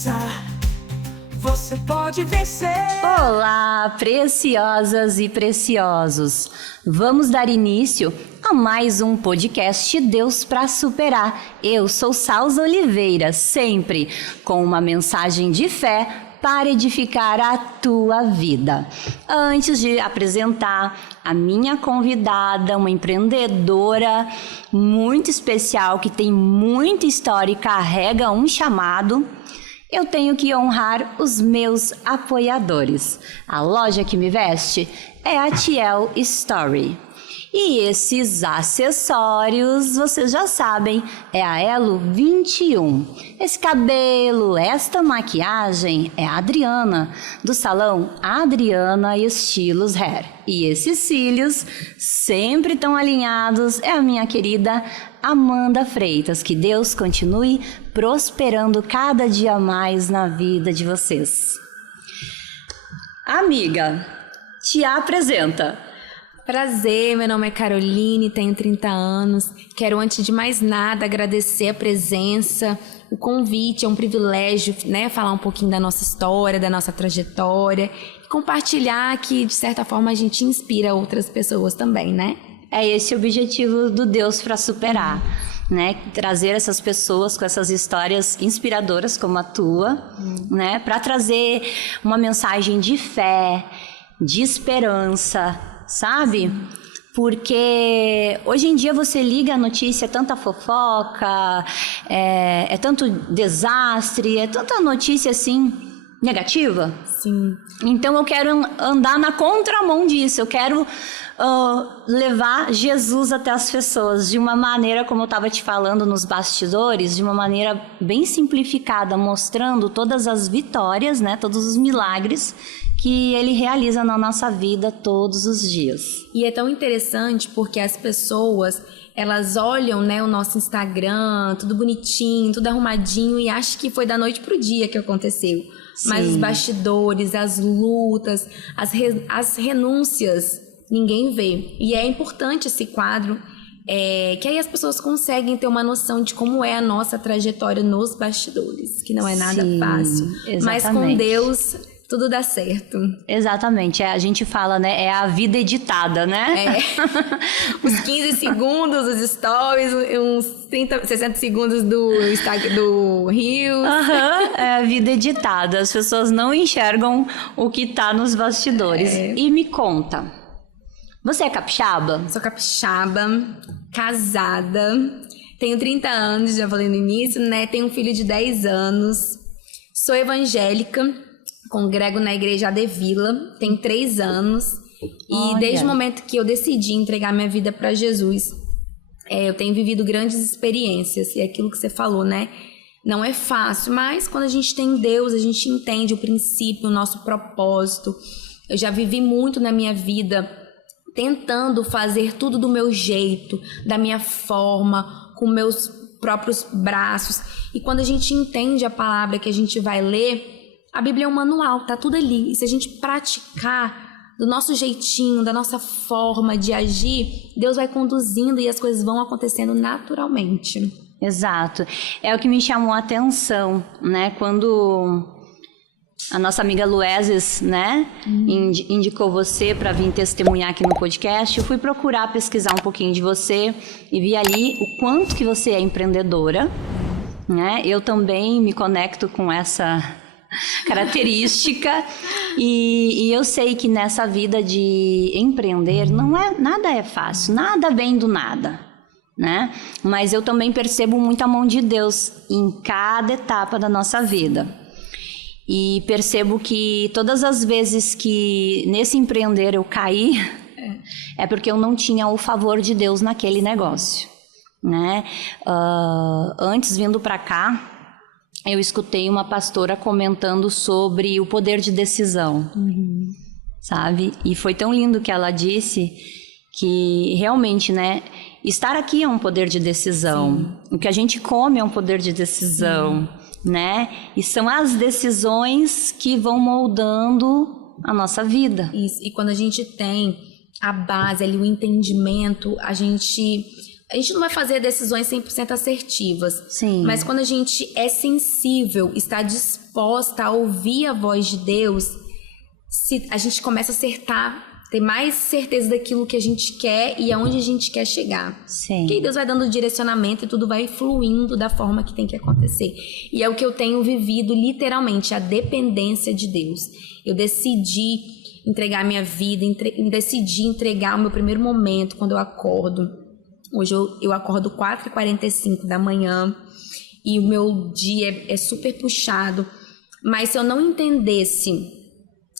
esperança, você pode vencer. Olá, preciosas e preciosos! Vamos dar início a mais um podcast Deus para Superar. Eu sou Salza Oliveira, sempre com uma mensagem de fé para edificar a tua vida. Antes de apresentar a minha convidada, uma empreendedora muito especial que tem muita história e carrega um chamado, eu tenho que honrar os meus apoiadores. A loja que me veste é a Tiel Story. E esses acessórios, vocês já sabem, é a Elo 21. Esse cabelo, esta maquiagem é a Adriana, do salão Adriana Estilos Hair. E esses cílios, sempre tão alinhados, é a minha querida Amanda Freitas. Que Deus continue prosperando cada dia mais na vida de vocês. Amiga, te apresenta. Prazer, meu nome é Caroline, tenho 30 anos. Quero, antes de mais nada, agradecer a presença, o convite. É um privilégio, né, falar um pouquinho da nossa história, da nossa trajetória, e compartilhar que, de certa forma, a gente inspira outras pessoas também, né? É esse o objetivo do Deus para Superar, né? Trazer essas pessoas com essas histórias inspiradoras como a tua, né? Para trazer uma mensagem de fé, de esperança, sabe? Porque hoje em dia você liga a notícia, é tanta fofoca, é tanto desastre, é tanta notícia assim negativa. Sim. Então eu quero andar na contramão disso, eu quero levar Jesus até as pessoas de uma maneira, como eu estava te falando nos bastidores, de uma maneira bem simplificada, mostrando todas as vitórias, né, todos os milagres que ele realiza na nossa vida todos os dias. E é tão interessante porque as pessoas, elas olham, né, o nosso Instagram, tudo bonitinho, tudo arrumadinho, e acham que foi da noite pro dia que aconteceu. Sim. Mas os bastidores, as lutas, as renúncias, ninguém vê. E é importante esse quadro, que aí as pessoas conseguem ter uma noção de como é a nossa trajetória nos bastidores, que não é nada fácil. Exatamente. Mas com Deus tudo dá certo. Exatamente, a gente fala, né, é a vida editada, né? Os 15 segundos, os stories, uns 60 segundos do Reels. É a vida editada, as pessoas não enxergam o que tá nos bastidores. E me conta, você é capixaba? Sou capixaba, casada, tenho 30 anos, já falei no início, né? Tenho um filho de 10 anos, sou evangélica, congrego na igreja AD Vila, tenho 3 anos. E desde o momento que eu decidi entregar minha vida para Jesus, eu tenho vivido grandes experiências. E é aquilo que você falou, né? Não é fácil, mas quando a gente tem Deus, a gente entende o princípio, o nosso propósito. Eu já vivi muito na minha vida tentando fazer tudo do meu jeito, da minha forma, com meus próprios braços. E quando a gente entende a palavra que a gente vai ler, a Bíblia é um manual, tá tudo ali. E se a gente praticar do nosso jeitinho, da nossa forma de agir, Deus vai conduzindo e as coisas vão acontecendo naturalmente. Exato. É o que me chamou a atenção, né? Quando a nossa amiga Luezes, né, indicou você para vir testemunhar aqui no podcast, eu fui procurar pesquisar um pouquinho de você e vi ali o quanto que você é empreendedora, né? Eu também me conecto com essa característica e eu sei que nessa vida de empreender nada é fácil, nada vem do nada, né? Mas eu também percebo muita mão de Deus em cada etapa da nossa vida e percebo que todas as vezes que nesse empreender eu caí é porque eu não tinha o favor de Deus naquele negócio, né? Antes, vindo para cá, eu escutei uma pastora comentando sobre o poder de decisão, sabe? E foi tão lindo que ela disse que realmente, né, estar aqui é um poder de decisão. Sim. O que a gente come é um poder de decisão, né? E são as decisões que vão moldando a nossa vida. Isso. E quando a gente tem a base ali, o entendimento, a gente A gente não vai fazer decisões 100% assertivas. Sim. Mas quando a gente é sensível, está disposta a ouvir a voz de Deus, a gente começa a acertar, ter mais certeza daquilo que a gente quer e aonde a gente quer chegar. Sim. Porque aí Deus vai dando direcionamento e tudo vai fluindo da forma que tem que acontecer. E é o que eu tenho vivido literalmente, a dependência de Deus. Eu decidi entregar a minha vida, decidi entregar o meu primeiro momento quando eu acordo. Hoje eu acordo 4h45 da manhã e o meu dia é super puxado. Mas se eu não entendesse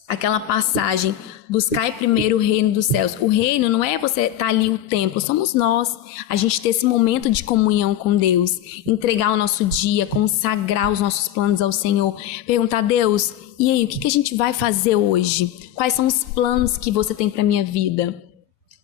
aquela passagem, buscai primeiro o reino dos céus. O reino não é você estar ali o templo, somos nós. A gente ter esse momento de comunhão com Deus, entregar o nosso dia, consagrar os nossos planos ao Senhor. Perguntar, Deus, e aí, o que a gente vai fazer hoje? Quais são os planos que você tem para minha vida?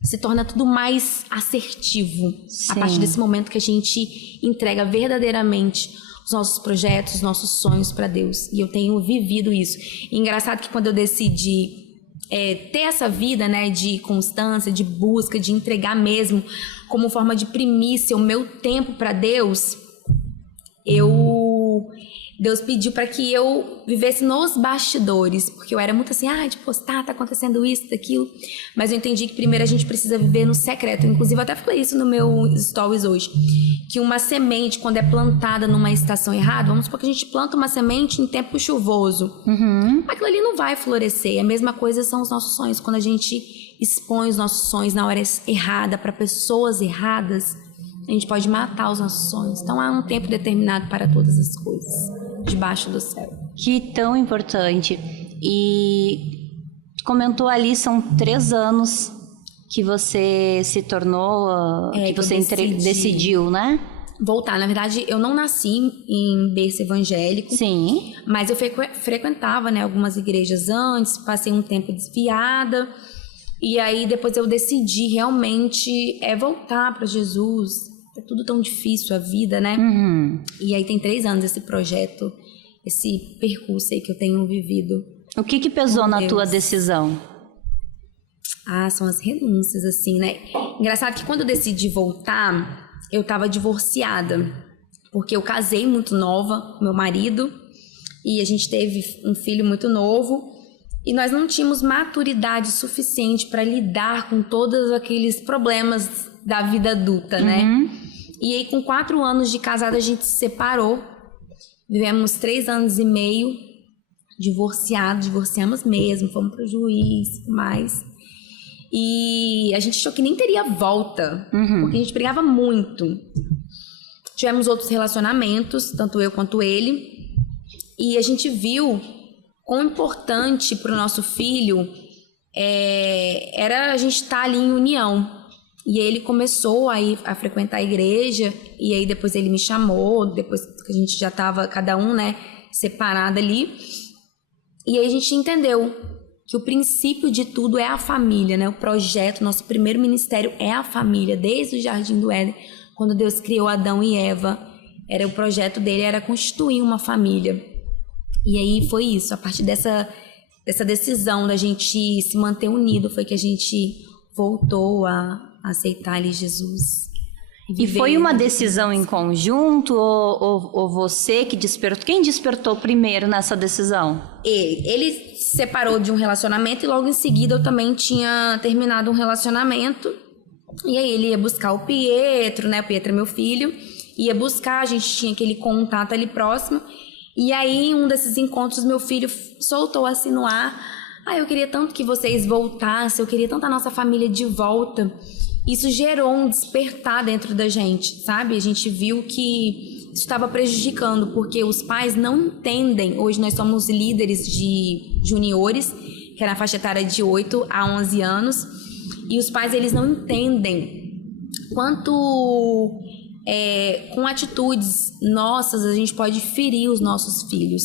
Se torna tudo mais assertivo. Sim. A partir desse momento que a gente entrega verdadeiramente os nossos projetos, os nossos sonhos para Deus. E eu tenho vivido isso. E engraçado que quando eu decidi ter essa vida, né, de constância, de busca, de entregar mesmo como forma de primícia o meu tempo para Deus, Deus pediu para que eu vivesse nos bastidores, porque eu era muito assim, de postar, tá acontecendo isso, daquilo, mas eu entendi que primeiro a gente precisa viver no secreto. Inclusive eu até falei isso no meu stories hoje, que uma semente, quando é plantada numa estação errada, vamos supor que a gente planta uma semente em tempo chuvoso, aquilo ali não vai florescer. A mesma coisa são os nossos sonhos. Quando a gente expõe os nossos sonhos na hora errada, para pessoas erradas, a gente pode matar os nossos sonhos. Então há um tempo determinado para todas as coisas debaixo do céu. Que tão importante. E comentou ali, são 3 anos que você se tornou, que você decidiu, né? Voltar. Na verdade, eu não nasci em berço evangélico. Sim. Mas eu frequentava, né, algumas igrejas antes, passei um tempo desviada. E aí depois eu decidi realmente voltar para Jesus. É tudo tão difícil a vida, né? E aí tem 3 anos esse projeto, esse percurso aí que eu tenho vivido. O que pesou na tua decisão? São as renúncias, assim, né? Engraçado que quando eu decidi voltar, eu tava divorciada. Porque eu casei muito nova com meu marido e a gente teve um filho muito novo. E nós não tínhamos maturidade suficiente para lidar com todos aqueles problemas da vida adulta, né? E aí, com 4 anos de casada, a gente se separou. Vivemos 3 anos e meio divorciamos mesmo, fomos pro juiz e mais. E a gente achou que nem teria volta, porque a gente brigava muito. Tivemos outros relacionamentos, tanto eu quanto ele. E a gente viu quão importante para o nosso filho era a gente estar ali em união. E aí ele começou a frequentar a igreja, e aí depois ele me chamou, depois que a gente já estava cada um, né, separado ali. E aí a gente entendeu que o princípio de tudo é a família, né? O projeto, nosso primeiro ministério é a família, desde o Jardim do Éden, quando Deus criou Adão e Eva. O projeto dele era constituir uma família. E aí foi isso, a partir dessa decisão da gente se manter unido, foi que a gente voltou a aceitar ali Jesus. E foi uma decisão em conjunto ou você que despertou? Quem despertou primeiro nessa decisão? Ele se separou de um relacionamento e logo em seguida eu também tinha terminado um relacionamento. E aí ele ia buscar o Pietro, né? O Pietro é meu filho. Ia buscar, a gente tinha aquele contato ali próximo. E aí, em um desses encontros, meu filho soltou assim no ar: eu queria tanto que vocês voltassem, eu queria tanto a nossa família de volta. Isso gerou um despertar dentro da gente, sabe? A gente viu que isso estava prejudicando, porque os pais não entendem. Hoje nós somos líderes de juniores, que é na faixa etária de 8 a 11 anos, e os pais, eles não entendem quanto com atitudes nossas a gente pode ferir os nossos filhos,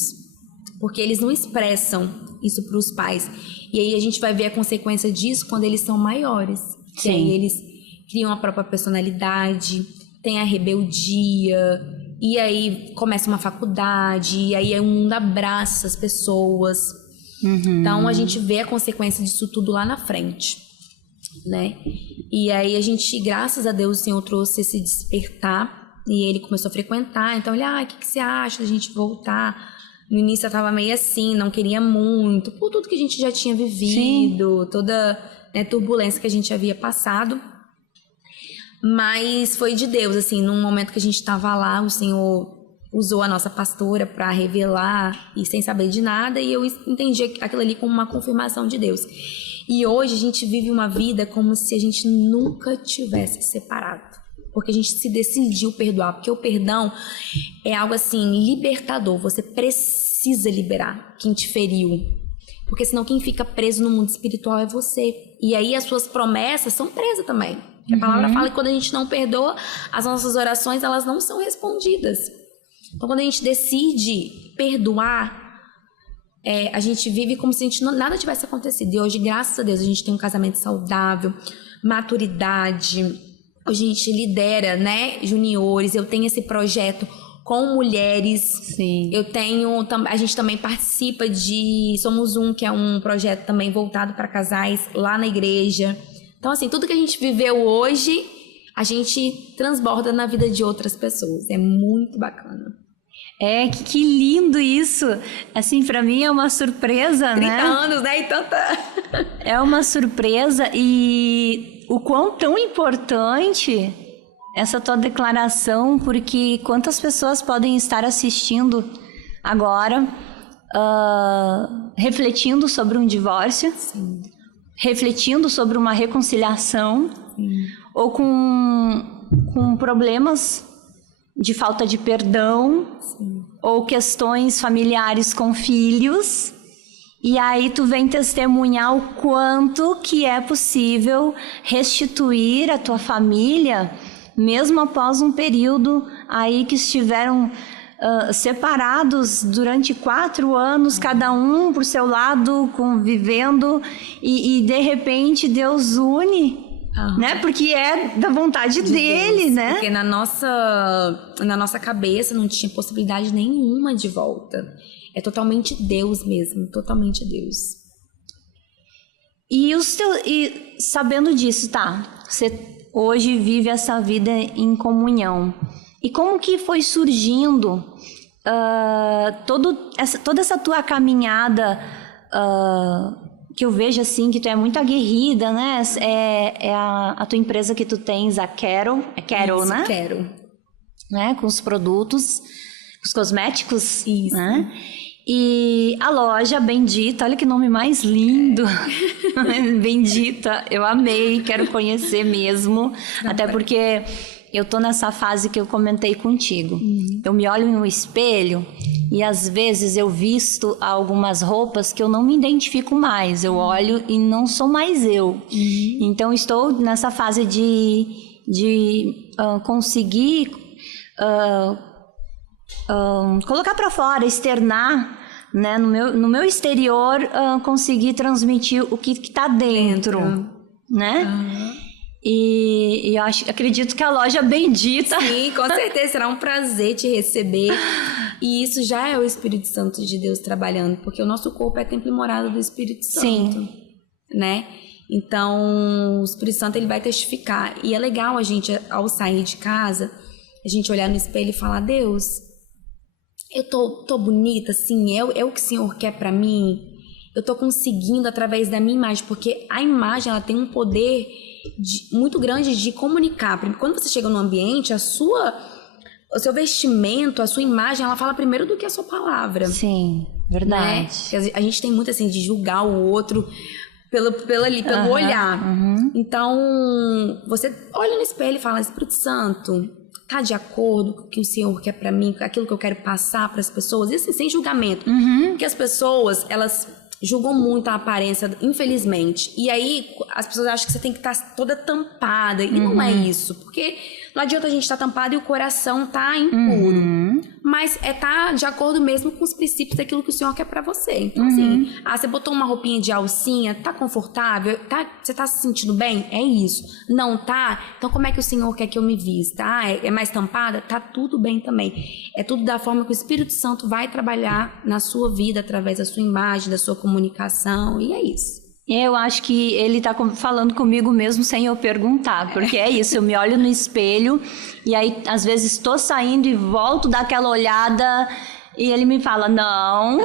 porque eles não expressam isso para os pais. E aí a gente vai ver a consequência disso quando eles são maiores. Sim. E aí eles criam a própria personalidade, tem a rebeldia, e aí começa uma faculdade, e aí o mundo abraça as pessoas. Então a gente vê a consequência disso tudo lá na frente. né? E aí a gente, graças a Deus, o Senhor trouxe esse despertar e ele começou a frequentar. Então ele, o que você acha da gente voltar? No início eu tava meio assim, não queria muito, por tudo que a gente já tinha vivido, toda, né, turbulência que a gente havia passado. Mas foi de Deus, assim, num momento que a gente tava lá, o Senhor usou a nossa pastora para revelar e sem saber de nada, e eu entendi aquilo ali como uma confirmação de Deus. E hoje a gente vive uma vida como se a gente nunca tivesse separado, porque a gente se decidiu perdoar, porque o perdão é algo assim libertador. Você precisa liberar quem te feriu, porque senão quem fica preso no mundo espiritual é você, e aí as suas promessas são presas também. A palavra fala que quando a gente não perdoa, as nossas orações elas não são respondidas. Então, quando a gente decide perdoar, a gente vive como se nada tivesse acontecido. E hoje, graças a Deus, a gente tem um casamento saudável, maturidade. Hoje a gente lidera, né, juniores. Eu tenho esse projeto com mulheres. Sim. A gente também participa de Somos Um, que é um projeto também voltado para casais lá na igreja. Então, assim, tudo que a gente viveu hoje, a gente transborda na vida de outras pessoas. É muito bacana. Que lindo isso. Assim, pra mim é uma surpresa, 30 né? anos, né? E tanta... É uma surpresa, e o quão tão importante essa tua declaração, porque quantas pessoas podem estar assistindo agora, refletindo sobre um divórcio, Sim. refletindo sobre uma reconciliação, ou com problemas de falta de perdão, ou questões familiares com filhos, e aí tu vem testemunhar o quanto que é possível restituir a tua família, mesmo após um período aí que estiveram separados durante 4 anos, cada um por seu lado, convivendo, e de repente Deus une, né? Porque é da vontade dele, Deus, né? Porque na nossa cabeça não tinha possibilidade nenhuma de volta. É totalmente Deus mesmo, totalmente Deus. E sabendo disso, tá? Você hoje vive essa vida em comunhão. E como que foi surgindo toda essa tua caminhada, que eu vejo assim, que tu é muito aguerrida, né? É a tua empresa que tu tens, a Carol. É Carol, Isso, né? Quero. Né? Com os produtos, os cosméticos. Isso. Né? E a loja Bendita, olha que nome mais lindo. Bendita, eu amei, quero conhecer mesmo. Até porque eu tô nessa fase que eu comentei contigo. Eu me olho no espelho e às vezes eu visto algumas roupas que eu não me identifico mais. Eu olho e não sou mais eu. Então estou nessa fase de conseguir colocar para fora, externar, né, no meu exterior, conseguir transmitir o que está dentro, né? E eu acredito que a loja Bendita... Sim, com certeza, será um prazer te receber. E isso já é o Espírito Santo de Deus trabalhando, porque o nosso corpo é templo e morada do Espírito Santo. Sim. Né? Então, o Espírito Santo ele vai testificar. E é legal a gente, ao sair de casa, a gente olhar no espelho e falar: Deus, eu tô bonita, assim, é o que o Senhor quer pra mim. Eu tô conseguindo através da minha imagem, porque a imagem ela tem um poder muito grande de comunicar. Quando você chega no ambiente, o seu vestimento, a sua imagem, ela fala primeiro do que a sua palavra. Sim, verdade. Né? A gente tem muito assim de julgar o outro pelo olhar. Então, você olha no espelho e fala: Espírito Santo, tá de acordo com o que o Senhor quer pra mim, com aquilo que eu quero passar pras pessoas? E assim, sem julgamento. Porque as pessoas, elas julgam muito a aparência, infelizmente. E aí, as pessoas acham que você tem que estar toda tampada. E não é isso. Porque não adianta a gente estar tampado e o coração tá impuro. Mas tá de acordo mesmo com os princípios daquilo que o Senhor quer pra você. Então, assim, você botou uma roupinha de alcinha, tá confortável? Você tá se sentindo bem? É isso. Não tá? Então, como é que o Senhor quer que eu me vista? É mais tampada? Tá tudo bem também. É tudo da forma que o Espírito Santo vai trabalhar na sua vida, através da sua imagem, da sua comunicação, e é isso. Eu acho que ele tá falando comigo mesmo sem eu perguntar, porque é isso, eu me olho no espelho e aí às vezes estou saindo e volto daquela olhada e ele me fala, não,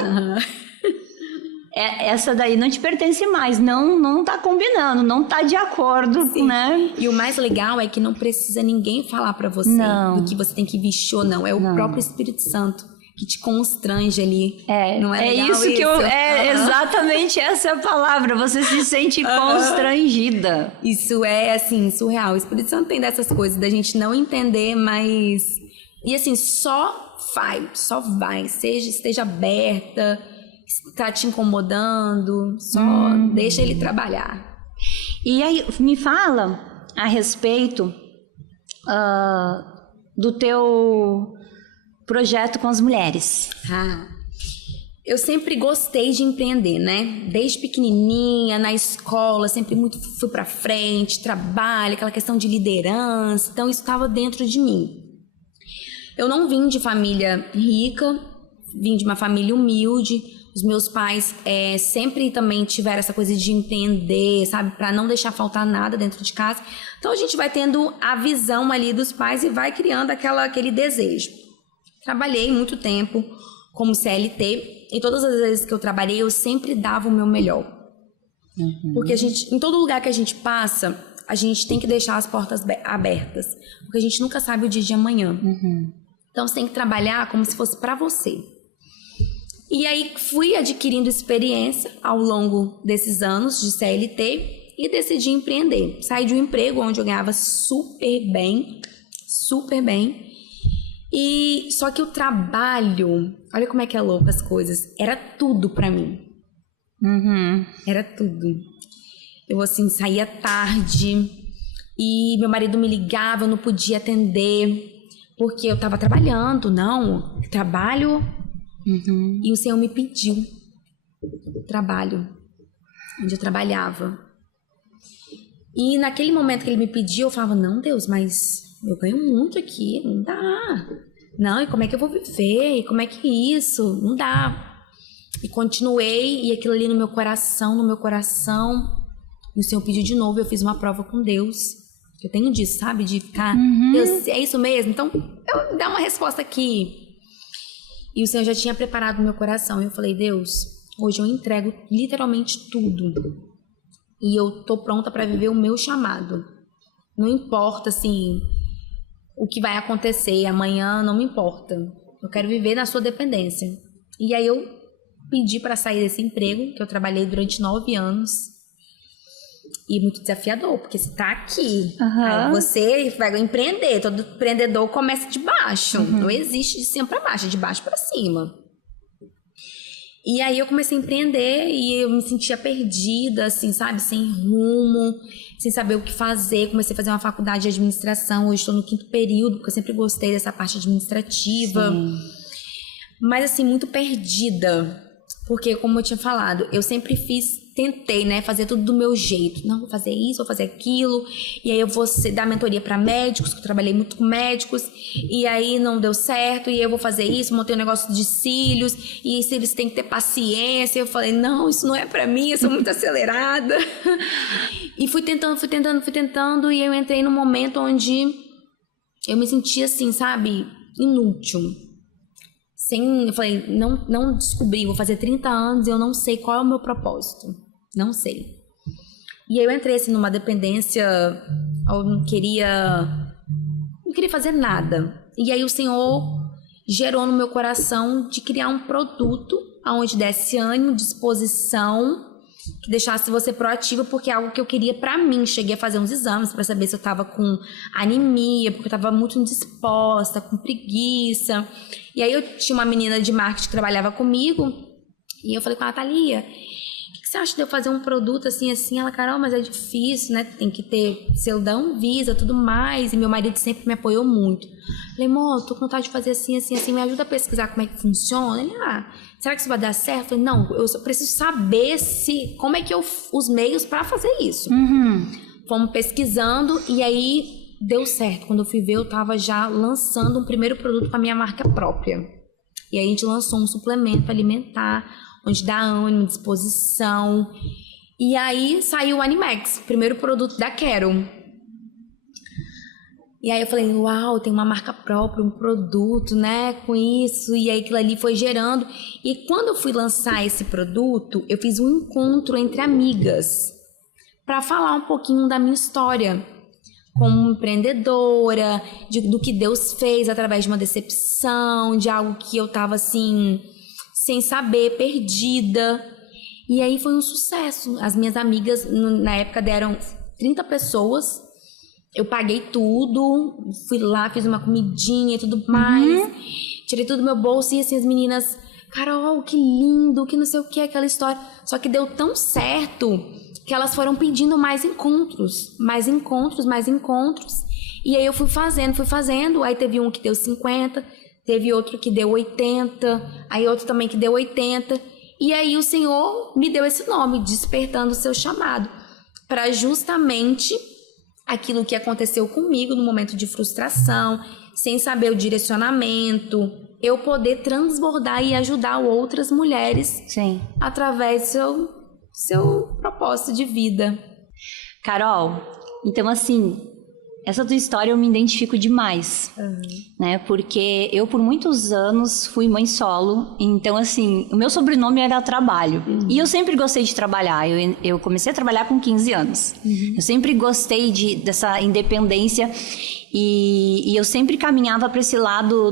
essa daí não te pertence mais, não tá combinando, não tá de acordo, Sim. né? E o mais legal é que não precisa ninguém falar pra você Não. do que você tem que vestir ou não, é o próprio Espírito Santo que te constrange ali. Não é legal isso que exatamente essa é a palavra, você se sente constrangida. Isso é, assim, surreal. O Espírito Santo tem dessas coisas, da gente não entender, mas... E assim, só vai. Esteja aberta, está te incomodando, só deixa ele trabalhar. E aí, me fala a respeito do teu projeto com as mulheres. Eu sempre gostei de empreender, né? Desde pequenininha, na escola, sempre muito fui pra frente, trabalho, aquela questão de liderança. Então, isso estava dentro de mim. Eu não vim de família rica, vim de uma família humilde. Os meus pais sempre também tiveram essa coisa de empreender, sabe? Pra não deixar faltar nada dentro de casa. Então, a gente vai tendo a visão ali dos pais e vai criando aquele desejo. Trabalhei muito tempo como CLT e todas as vezes que eu trabalhei, eu sempre dava o meu melhor. Porque em todo lugar que a gente passa, a gente tem que deixar as portas abertas. Porque a gente nunca sabe o dia de amanhã. Então, você tem que trabalhar como se fosse pra você. E aí, fui adquirindo experiência ao longo desses anos de CLT e decidi empreender. Saí de um emprego onde eu ganhava super bem. E só que o trabalho, olha como é que é louco as coisas, era tudo pra mim. Era tudo. Eu assim, saía tarde e meu marido me ligava, eu não podia atender porque eu tava trabalhando, trabalho. E o Senhor me pediu o trabalho onde eu trabalhava. E naquele momento que ele me pediu, eu falava, não, Deus, mas eu ganho muito aqui, não dá. Não, e como é que eu vou viver? E como é que é isso? Não dá. E continuei, e aquilo ali no meu coração. E o Senhor pediu de novo, eu fiz uma prova com Deus. Eu tenho disso, sabe? De ficar, Deus, é isso mesmo? Então, eu dar uma resposta aqui. E o Senhor já tinha preparado o meu coração. E eu falei, Deus, hoje eu entrego literalmente tudo. E eu tô pronta para viver o meu chamado. Não importa, assim, o que vai acontecer amanhã, não me importa. Eu quero viver na sua dependência. E aí eu pedi para sair desse emprego, que eu trabalhei durante 9 anos. E muito desafiador, porque você tá aqui. Aí você vai empreender. Todo empreendedor começa de baixo. Não existe de cima para baixo, é de baixo para cima. E aí eu comecei a empreender e eu me sentia perdida, assim, sabe? Sem rumo, sem saber o que fazer. Comecei a fazer uma faculdade de administração. Hoje estou no 5º período, porque eu sempre gostei dessa parte administrativa. Mas, assim, muito perdida. Porque, como eu tinha falado, eu sempre tentei, né, fazer tudo do meu jeito. Não, vou fazer isso, vou fazer aquilo. E aí eu vou dar mentoria para médicos, que eu trabalhei muito com médicos. E aí não deu certo, e eu vou fazer isso, montei um negócio de cílios. E cílios tem que ter paciência. Eu falei, não, isso não é para mim, eu sou muito acelerada. E fui tentando. E eu entrei num momento onde eu me sentia assim, sabe, inútil. Eu falei, não descobri, vou fazer 30 anos e eu não sei qual é o meu propósito. Não sei. E aí eu entrei assim numa dependência, eu não queria fazer nada. E aí o Senhor gerou no meu coração de criar um produto onde desse ânimo, disposição, que deixasse você proativa, porque é algo que eu queria pra mim. Cheguei a fazer uns exames pra saber se eu tava com anemia, porque eu tava muito indisposta, com preguiça. E aí eu tinha uma menina de marketing que trabalhava comigo, e eu falei com ela, Thalia, o que você acha de eu fazer um produto assim? Ela, Carol, mas é difícil, né? Tem que ter Celdão, Visa, tudo mais. E meu marido sempre me apoiou muito. Falei, amor, tô com vontade de fazer assim, me ajuda a pesquisar como é que funciona. Ele, será que isso vai dar certo? Eu falei, não, eu só preciso saber como é que os meios pra fazer isso. Fomos pesquisando e aí deu certo. Quando eu fui ver, eu tava já lançando um primeiro produto com a minha marca própria. E aí a gente lançou um suplemento alimentar, onde dá ânimo, disposição. E aí saiu o Animax, primeiro produto da Carol. E aí eu falei, uau, tem uma marca própria, um produto, né, com isso. E aí aquilo ali foi gerando. E quando eu fui lançar esse produto, eu fiz um encontro entre amigas para falar um pouquinho da minha história como empreendedora, do que Deus fez através de uma decepção, de algo que eu tava assim, sem saber, perdida. E aí foi um sucesso. As minhas amigas, na época, deram 30 pessoas. Eu paguei tudo, fui lá, fiz uma comidinha e tudo mais. Tirei tudo do meu bolso e assim, as meninas... Carol, que lindo, que não sei o que, aquela história. Só que deu tão certo que elas foram pedindo mais encontros. Mais encontros, mais encontros. E aí eu fui fazendo. Aí teve um que deu 50, teve outro que deu 80, aí outro também que deu 80. E aí o Senhor me deu esse nome, Despertando o Seu Chamado, para justamente aquilo que aconteceu comigo no momento de frustração, sem saber o direcionamento, eu poder transbordar e ajudar outras mulheres. Sim. Através do seu propósito de vida. Carol, então assim, essa tua história eu me identifico demais, né? Porque eu por muitos anos fui mãe solo, então assim, o meu sobrenome era Trabalho. E eu sempre gostei de trabalhar, eu comecei a trabalhar com 15 anos. Eu sempre gostei dessa independência e eu sempre caminhava para esse lado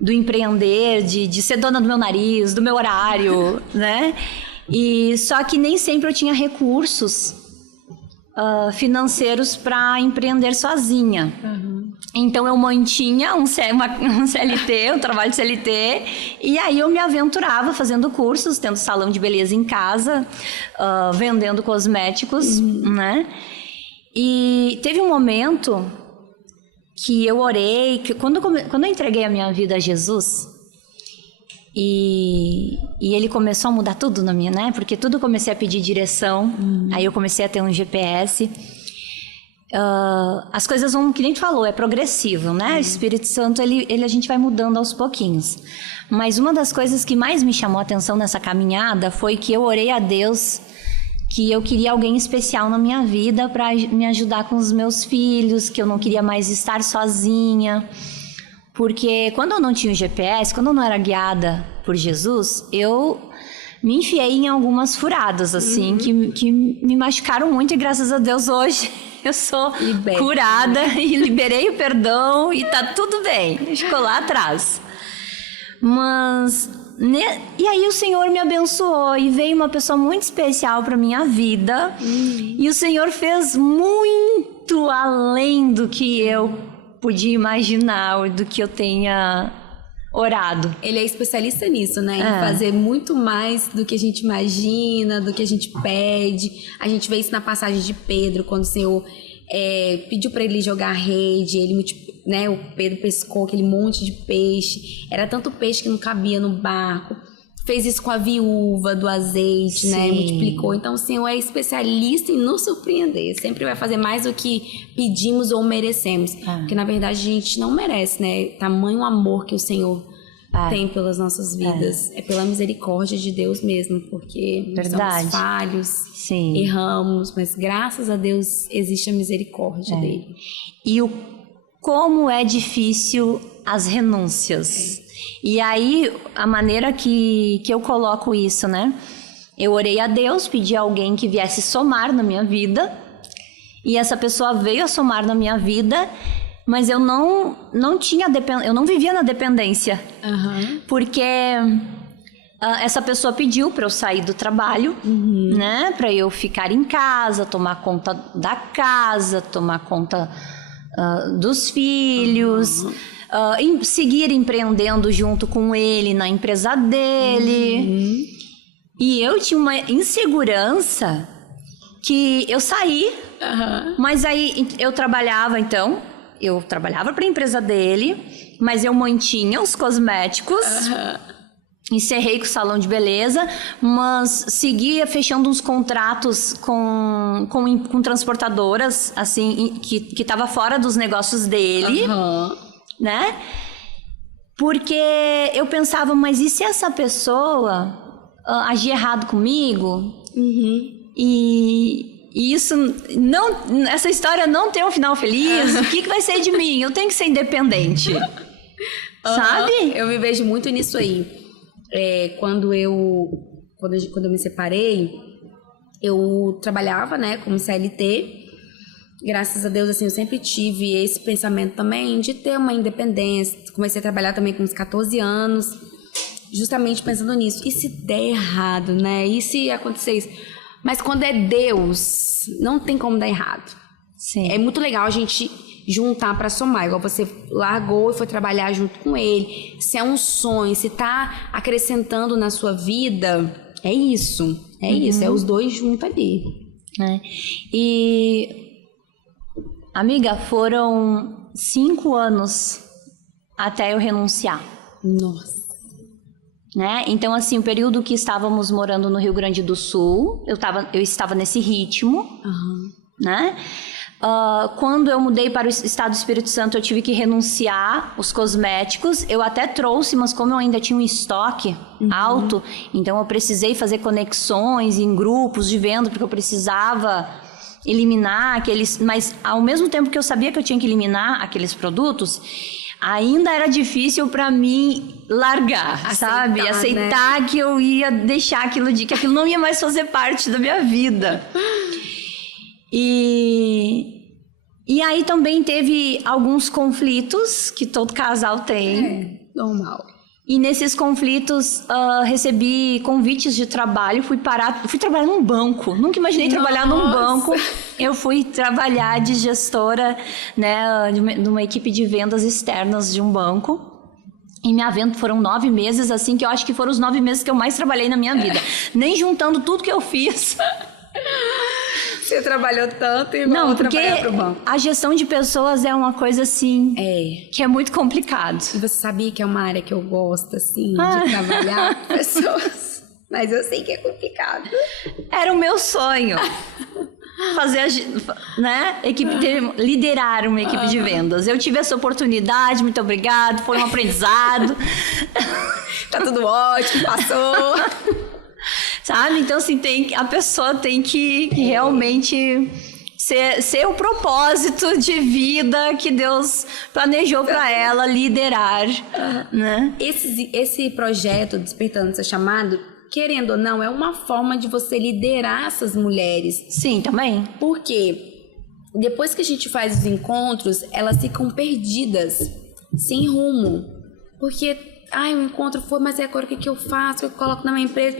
do empreender, de ser dona do meu nariz, do meu horário, né? E só que nem sempre eu tinha recursos financeiros para empreender sozinha. Então eu mantinha um CLT, um trabalho de CLT, e aí eu me aventurava fazendo cursos, tendo salão de beleza em casa, vendendo cosméticos, né? E teve um momento que eu orei, que quando eu entreguei a minha vida a Jesus, e ele começou a mudar tudo na minha, né? Porque tudo eu comecei a pedir direção, aí eu comecei a ter um GPS. As coisas vão, que nem tu falou, é progressivo, né? O Espírito Santo, ele a gente vai mudando aos pouquinhos. Mas uma das coisas que mais me chamou a atenção nessa caminhada foi que eu orei a Deus que eu queria alguém especial na minha vida para me ajudar com os meus filhos, que eu não queria mais estar sozinha. Porque quando eu não tinha o GPS, quando eu não era guiada por Jesus, eu me enfiei em algumas furadas, assim, que me machucaram muito. E graças a Deus hoje eu sou curada e liberei o perdão e tá tudo bem. Ficou lá atrás. Mas... E aí o Senhor me abençoou e veio uma pessoa muito especial para minha vida. E o Senhor fez muito além do que eu podia imaginar, do que eu tenha orado. Ele é especialista nisso, né? Em fazer muito mais do que a gente imagina, do que a gente pede. A gente vê isso na passagem de Pedro, quando o Senhor pediu para ele jogar a rede, né? O Pedro pescou aquele monte de peixe. Era tanto peixe que não cabia no barco. Fez isso com a viúva do azeite, né? Multiplicou. Então o Senhor é especialista em nos surpreender. Sempre vai fazer mais do que pedimos ou merecemos. Porque na verdade a gente não merece, né? Tamanho amor que o Senhor tem pelas nossas vidas. É pela misericórdia de Deus mesmo. Porque nós somos falhos, erramos. Mas graças a Deus existe a misericórdia dele. E como é difícil as renúncias. E aí, a maneira que eu coloco isso, né? Eu orei a Deus, pedi a alguém que viesse somar na minha vida. E essa pessoa veio a somar na minha vida, mas eu não tinha eu não vivia na dependência. Porque essa pessoa pediu para eu sair do trabalho, né? Para eu ficar em casa, tomar conta da casa, tomar conta dos filhos... seguir empreendendo junto com ele na empresa dele. E eu tinha uma insegurança que eu saí, mas aí eu trabalhava para a empresa dele, mas eu mantinha os cosméticos, encerrei com o salão de beleza, mas seguia fechando uns contratos com transportadoras, assim, que estava fora dos negócios dele. Né? Porque eu pensava, mas e se essa pessoa agir errado comigo? E isso não, essa história não tem um final feliz. O que vai ser de mim? Eu tenho que ser independente. Sabe? Eu me vejo muito nisso aí. Quando eu me separei, eu trabalhava, né, como CLT. Graças a Deus, assim, eu sempre tive esse pensamento também de ter uma independência. Comecei a trabalhar também com uns 14 anos, justamente pensando nisso. E se der errado, né? E se acontecer isso? Mas quando é Deus, não tem como dar errado. Sim. É muito legal a gente juntar pra somar. Igual você largou e foi trabalhar junto com ele. Se é um sonho, se tá acrescentando na sua vida, é isso. É isso, é os dois juntos ali. E... Amiga, foram 5 anos até eu renunciar. Nossa. Né? Então, assim, o período que estávamos morando no Rio Grande do Sul, eu estava nesse ritmo, né? Quando eu mudei para o estado do Espírito Santo, eu tive que renunciar os cosméticos. Eu até trouxe, mas como eu ainda tinha um estoque alto, então eu precisei fazer conexões em grupos de venda, porque eu precisava eliminar aqueles... Mas ao mesmo tempo que eu sabia que eu tinha que eliminar aqueles produtos, ainda era difícil para mim largar, sabe? Aceitar, né? Que eu ia deixar aquilo que aquilo não ia mais fazer parte da minha vida. E aí também teve alguns conflitos que todo casal tem. Normal. E nesses conflitos recebi convites de trabalho, fui trabalhar num banco. Nunca imaginei trabalhar num banco. Eu fui trabalhar de gestora, né, de uma equipe de vendas externas de um banco. E minha venda foram 9 meses, assim, que eu acho que foram os 9 meses que eu mais trabalhei na minha vida. Nem juntando tudo que eu fiz. Você trabalhou tanto e não, porque trabalhar pro banco. A gestão de pessoas é uma coisa assim que é muito complicado. E você sabia que é uma área que eu gosto, assim, de trabalhar com pessoas. Mas eu sei que é complicado. Era o meu sonho. Fazer, né, liderar uma equipe de vendas. Eu tive essa oportunidade, muito obrigado, foi um aprendizado. Tá tudo ótimo, passou. Sabe? Então, assim, a pessoa tem que realmente ser o propósito de vida que Deus planejou para ela liderar, né? Esse projeto Despertando Seu Chamado, querendo ou não, é uma forma de você liderar essas mulheres. Sim, também. Porque depois que a gente faz os encontros, elas ficam perdidas, sem rumo. Porque, o encontro foi, mas agora o que eu faço? O que eu coloco na minha empresa?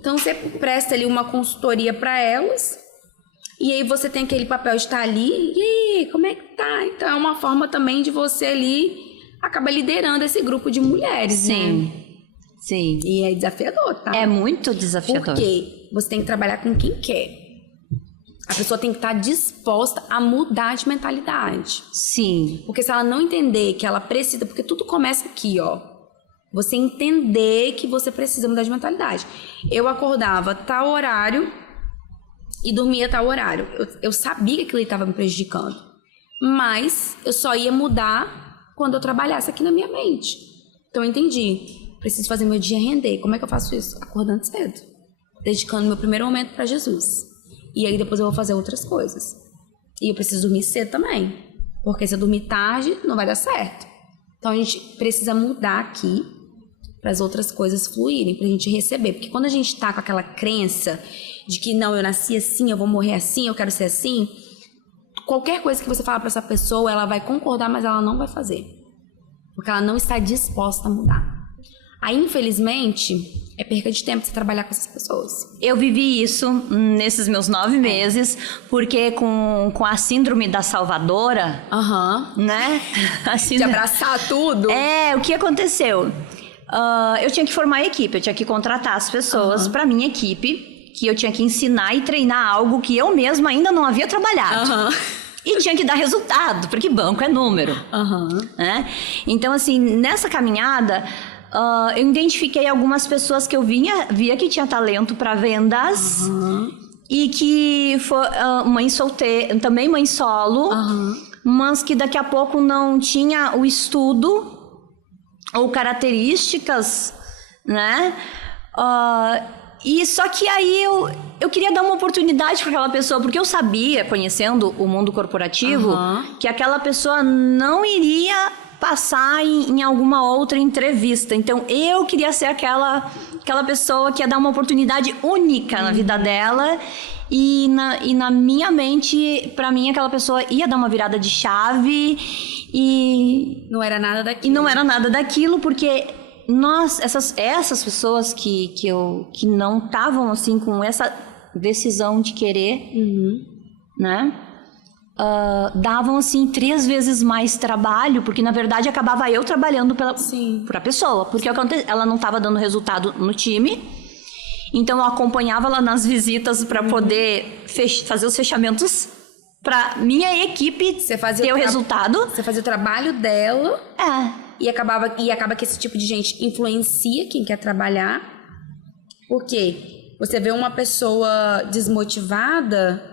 Então, você presta ali uma consultoria para elas, e aí você tem aquele papel de estar ali, e aí, como é que tá? Então, é uma forma também de você ali, acaba liderando esse grupo de mulheres, sim, né? Sim. E é desafiador, tá? É muito desafiador. Porque você tem que trabalhar com quem quer. A pessoa tem que estar disposta a mudar de mentalidade. Sim. Porque se ela não entender que ela precisa... Porque tudo começa aqui, ó. Você entender que você precisa mudar de mentalidade. Eu acordava tal horário e dormia tal horário. Eu sabia que aquilo estava me prejudicando. Mas eu só ia mudar quando eu trabalhasse aqui na minha mente. Então eu entendi. Preciso fazer meu dia render. Como é que eu faço isso? Acordando cedo. Dedicando meu primeiro momento para Jesus. E aí depois eu vou fazer outras coisas. E eu preciso dormir cedo também. Porque se eu dormir tarde, não vai dar certo. Então a gente precisa mudar aqui para as outras coisas fluírem, para a gente receber. Porque quando a gente tá com aquela crença de que não, eu nasci assim, eu vou morrer assim, eu quero ser assim, qualquer coisa que você falar para essa pessoa, ela vai concordar, mas ela não vai fazer. Porque ela não está disposta a mudar. Aí, infelizmente, é perca de tempo você trabalhar com essas pessoas. Eu vivi isso nesses meus 9 meses, porque com a síndrome da salvadora, né? De abraçar tudo. O que aconteceu? Eu tinha que formar a equipe, eu tinha que contratar as pessoas para minha equipe, que eu tinha que ensinar e treinar algo que eu mesma ainda não havia trabalhado. E tinha que dar resultado, porque banco é número. Né? Então, assim, nessa caminhada, eu identifiquei algumas pessoas que eu via que tinha talento para vendas e que foi mãe solteira, também mãe solo, mas que daqui a pouco não tinha o estudo ou características, né? E só que aí eu queria dar uma oportunidade para aquela pessoa, porque eu sabia, conhecendo o mundo corporativo, que aquela pessoa não iria passar em alguma outra entrevista. Então, eu queria ser aquela pessoa que ia dar uma oportunidade única na vida dela. E na minha mente, para mim, aquela pessoa ia dar uma virada de chave e... Não era nada daquilo. E não era nada daquilo, porque... essas pessoas que não estavam assim com essa decisão de querer, né? Davam assim 3 vezes mais trabalho, porque na verdade acabava eu trabalhando pra pessoa, porque ela não estava dando resultado no time. Então eu acompanhava ela nas visitas para poder fazer os fechamentos para minha equipe ter o resultado. Você fazia o trabalho dela. E acaba que esse tipo de gente influencia quem quer trabalhar. Porque você vê uma pessoa desmotivada,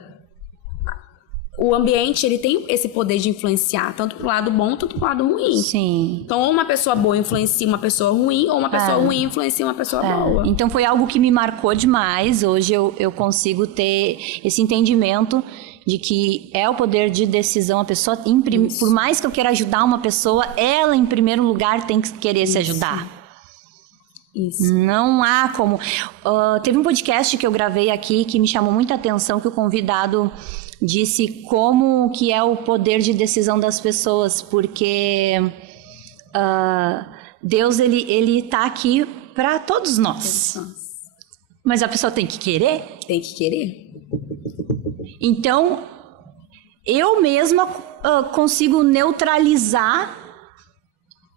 o ambiente ele tem esse poder de influenciar, tanto pro lado bom, tanto pro lado ruim. Sim. Então, ou uma pessoa boa influencia uma pessoa ruim, ou uma pessoa ruim influencia uma pessoa boa. Então foi algo que me marcou demais. Hoje eu consigo ter esse entendimento de que é o poder de decisão. A pessoa, por mais que eu queira ajudar uma pessoa, ela em primeiro lugar tem que querer se ajudar. Isso. Não há como... teve um podcast que eu gravei aqui que me chamou muita atenção, que o convidado disse como que é o poder de decisão das pessoas, porque Deus ele tá aqui para todos nós. Mas a pessoa tem que querer? Tem que querer. Então, eu mesma consigo neutralizar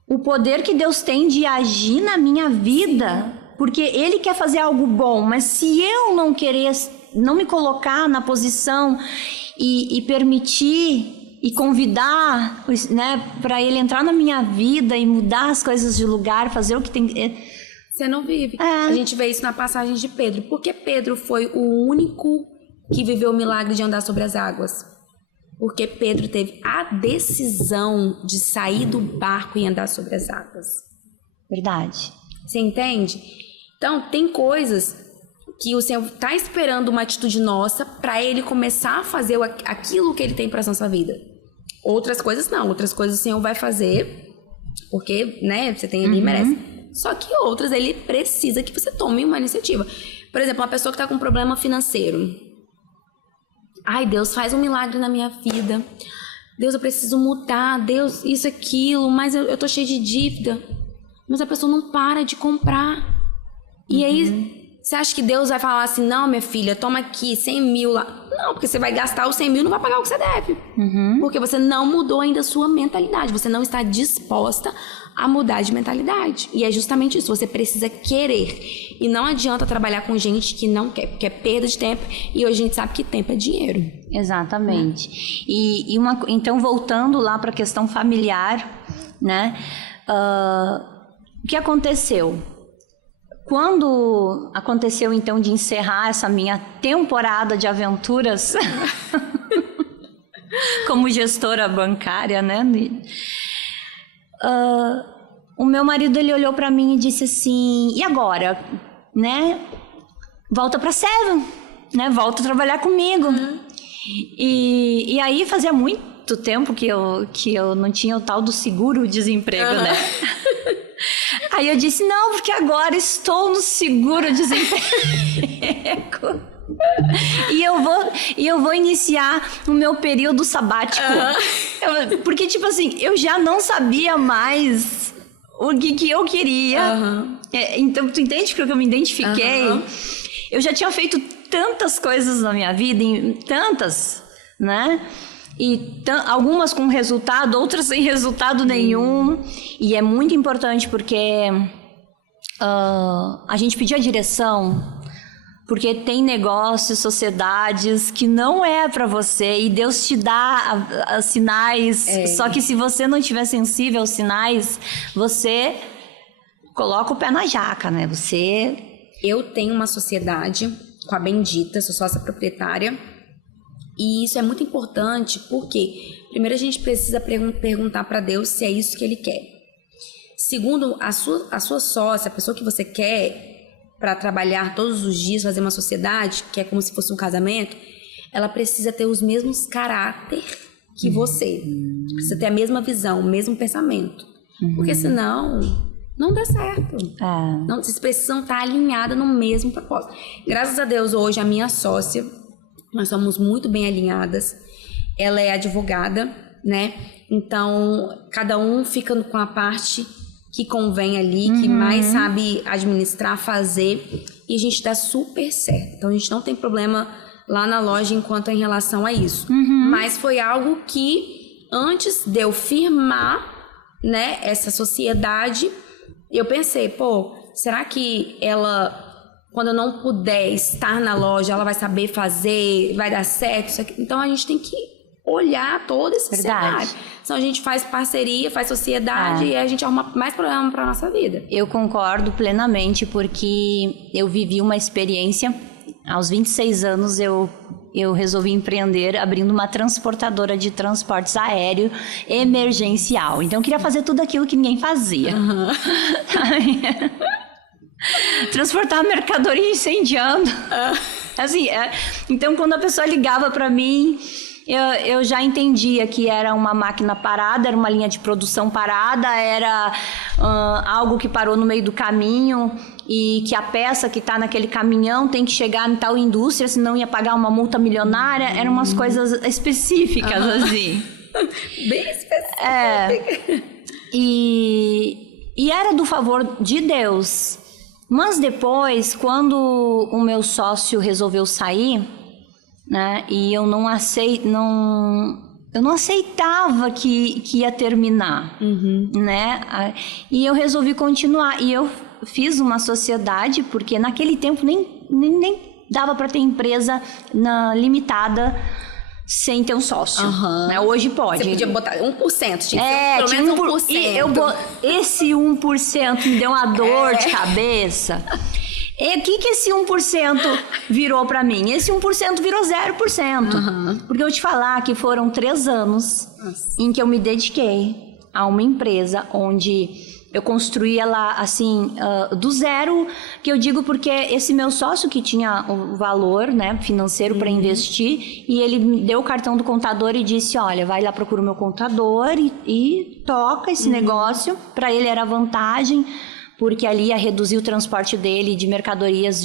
o poder que Deus tem de agir na minha vida, porque Ele quer fazer algo bom, mas se eu não querer, não me colocar na posição e permitir e convidar, né, para Ele entrar na minha vida e mudar as coisas de lugar, fazer o que tem... Você não vive. A gente vê isso na passagem de Pedro. Porque Pedro foi o único que viveu o milagre de andar sobre as águas. Porque Pedro teve a decisão de sair do barco e andar sobre as águas. Verdade. Você entende? Então, tem coisas que o Senhor está esperando uma atitude nossa para Ele começar a fazer aquilo que Ele tem para a nossa vida. Outras coisas não. Outras coisas o Senhor vai fazer porque, né, você tem ali e merece. Só que outras Ele precisa que você tome uma iniciativa. Por exemplo, uma pessoa que está com um problema financeiro. Ai, Deus, faz um milagre na minha vida. Deus, eu preciso mudar. Deus, isso, aquilo. Mas eu tô cheia de dívida. Mas a pessoa não para de comprar. E aí, você acha que Deus vai falar assim, não, minha filha, toma aqui 100 mil lá. Não, porque você vai gastar os 100 mil e não vai pagar o que você deve. Porque você não mudou ainda a sua mentalidade. Você não está disposta a mudar de mentalidade. E é justamente isso, você precisa querer. E não adianta trabalhar com gente que não quer, porque é perda de tempo. E hoje a gente sabe que tempo é dinheiro. Exatamente. Então, voltando lá para a questão familiar, né? O que aconteceu? Quando aconteceu, então, de encerrar essa minha temporada de aventuras como gestora bancária, né? O meu marido, ele olhou para mim e disse assim, e agora, né? Volta para Seven, né? Volta a trabalhar comigo. E aí fazia muito tempo que eu não tinha o tal do seguro-desemprego, né? Aí eu disse, não, porque agora estou no seguro-desemprego. E eu vou iniciar o meu período sabático. Porque, tipo assim, eu já não sabia mais o que eu queria. Então, tu entende porque eu me identifiquei? Eu já tinha feito tantas coisas na minha vida, tantas, né? E algumas com resultado, outras sem resultado nenhum. E é muito importante porque a gente pediu a direção, porque tem negócios, sociedades que não é para você e Deus te dá sinais. Só que se você não estiver sensível aos sinais, você coloca o pé na jaca, né? Eu tenho uma sociedade com a Bendita, sou sócia proprietária. E isso é muito importante porque, primeiro, a gente precisa perguntar para Deus se é isso que Ele quer. Segundo, a sua sócia, a pessoa que você quer para trabalhar todos os dias, fazer uma sociedade, que é como se fosse um casamento, ela precisa ter os mesmos caráter que você. Precisa ter a mesma visão, o mesmo pensamento. Porque senão, não dá certo. Não, vocês precisam estar alinhadas no mesmo propósito. Graças a Deus, hoje, a minha sócia, nós somos muito bem alinhadas. Ela é advogada, né? Então, cada um fica com a parte que convém ali, que mais sabe administrar, fazer. E a gente dá super certo. Então, a gente não tem problema lá na loja enquanto em relação a isso. Mas foi algo que, antes de eu firmar, né, essa sociedade, eu pensei, pô, será que ela, quando eu não puder estar na loja, ela vai saber fazer, vai dar certo? Isso aqui? Então, a gente tem que olhar todo esse cenário. Então, a gente faz parceria, faz sociedade e a gente arruma mais problema para nossa vida. Eu concordo plenamente, porque eu vivi uma experiência. Aos 26 anos, eu resolvi empreender abrindo uma transportadora de transportes aéreo emergencial. Então, eu queria fazer tudo aquilo que ninguém fazia. Transportar mercadoria incendiando. Assim, então, quando a pessoa ligava para mim, eu já entendia que era uma máquina parada, era uma linha de produção parada, era algo que parou no meio do caminho e que a peça que está naquele caminhão tem que chegar em tal indústria, senão ia pagar uma multa milionária. Eram umas coisas específicas, assim. Bem específicas. E era do favor de Deus. Mas depois, quando o meu sócio resolveu sair, né, e eu não aceitava que ia terminar, né? E eu resolvi continuar. E eu fiz uma sociedade, porque naquele tempo nem dava para ter empresa limitada sem ter um sócio. Né? Hoje pode. Você podia botar 1%, tinha que ser pelo menos 1%. Esse 1% me deu uma dor de cabeça. E o que esse 1% virou pra mim? Esse 1% virou 0%. Porque eu te falar que foram 3 anos em que eu me dediquei a uma empresa onde eu construí ela assim, do zero, que eu digo porque esse meu sócio que tinha o valor, né, financeiro para investir, e ele me deu o cartão do contador e disse, olha, vai lá, procura o meu contador e toca esse negócio. Para ele era vantagem, porque ali ia reduzir o transporte dele de mercadorias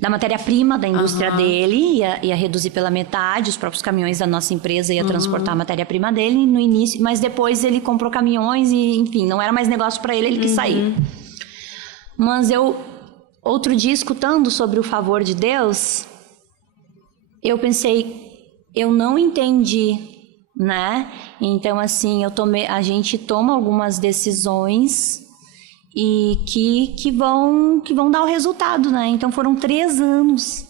da matéria-prima da indústria dele, ia reduzir pela metade, os próprios caminhões da nossa empresa ia transportar a matéria-prima dele no início, mas depois ele comprou caminhões e, enfim, não era mais negócio para ele quis sair. Mas outro dia, escutando sobre o favor de Deus, eu pensei, eu não entendi, né? Então, assim, a gente toma algumas decisões e que vão dar o resultado, né? Então foram 3 anos.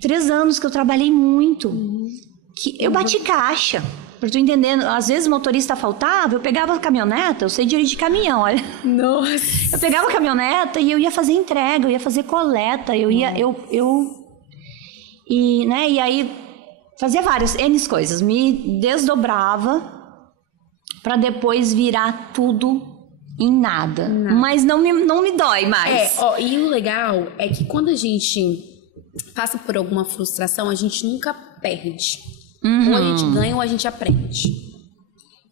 3 anos que eu trabalhei muito. Que eu bati caixa. Pra tu entendendo, às vezes o motorista faltava, eu pegava a caminhoneta, eu sei dirigir caminhão, olha. Nossa! Eu pegava a caminhoneta e eu ia fazer entrega, eu ia fazer coleta, e aí fazia várias N coisas, me desdobrava pra depois virar tudo em nada. Mas não me dói mais. E o legal é que quando a gente passa por alguma frustração, a gente nunca perde. Ou a gente ganha ou a gente aprende.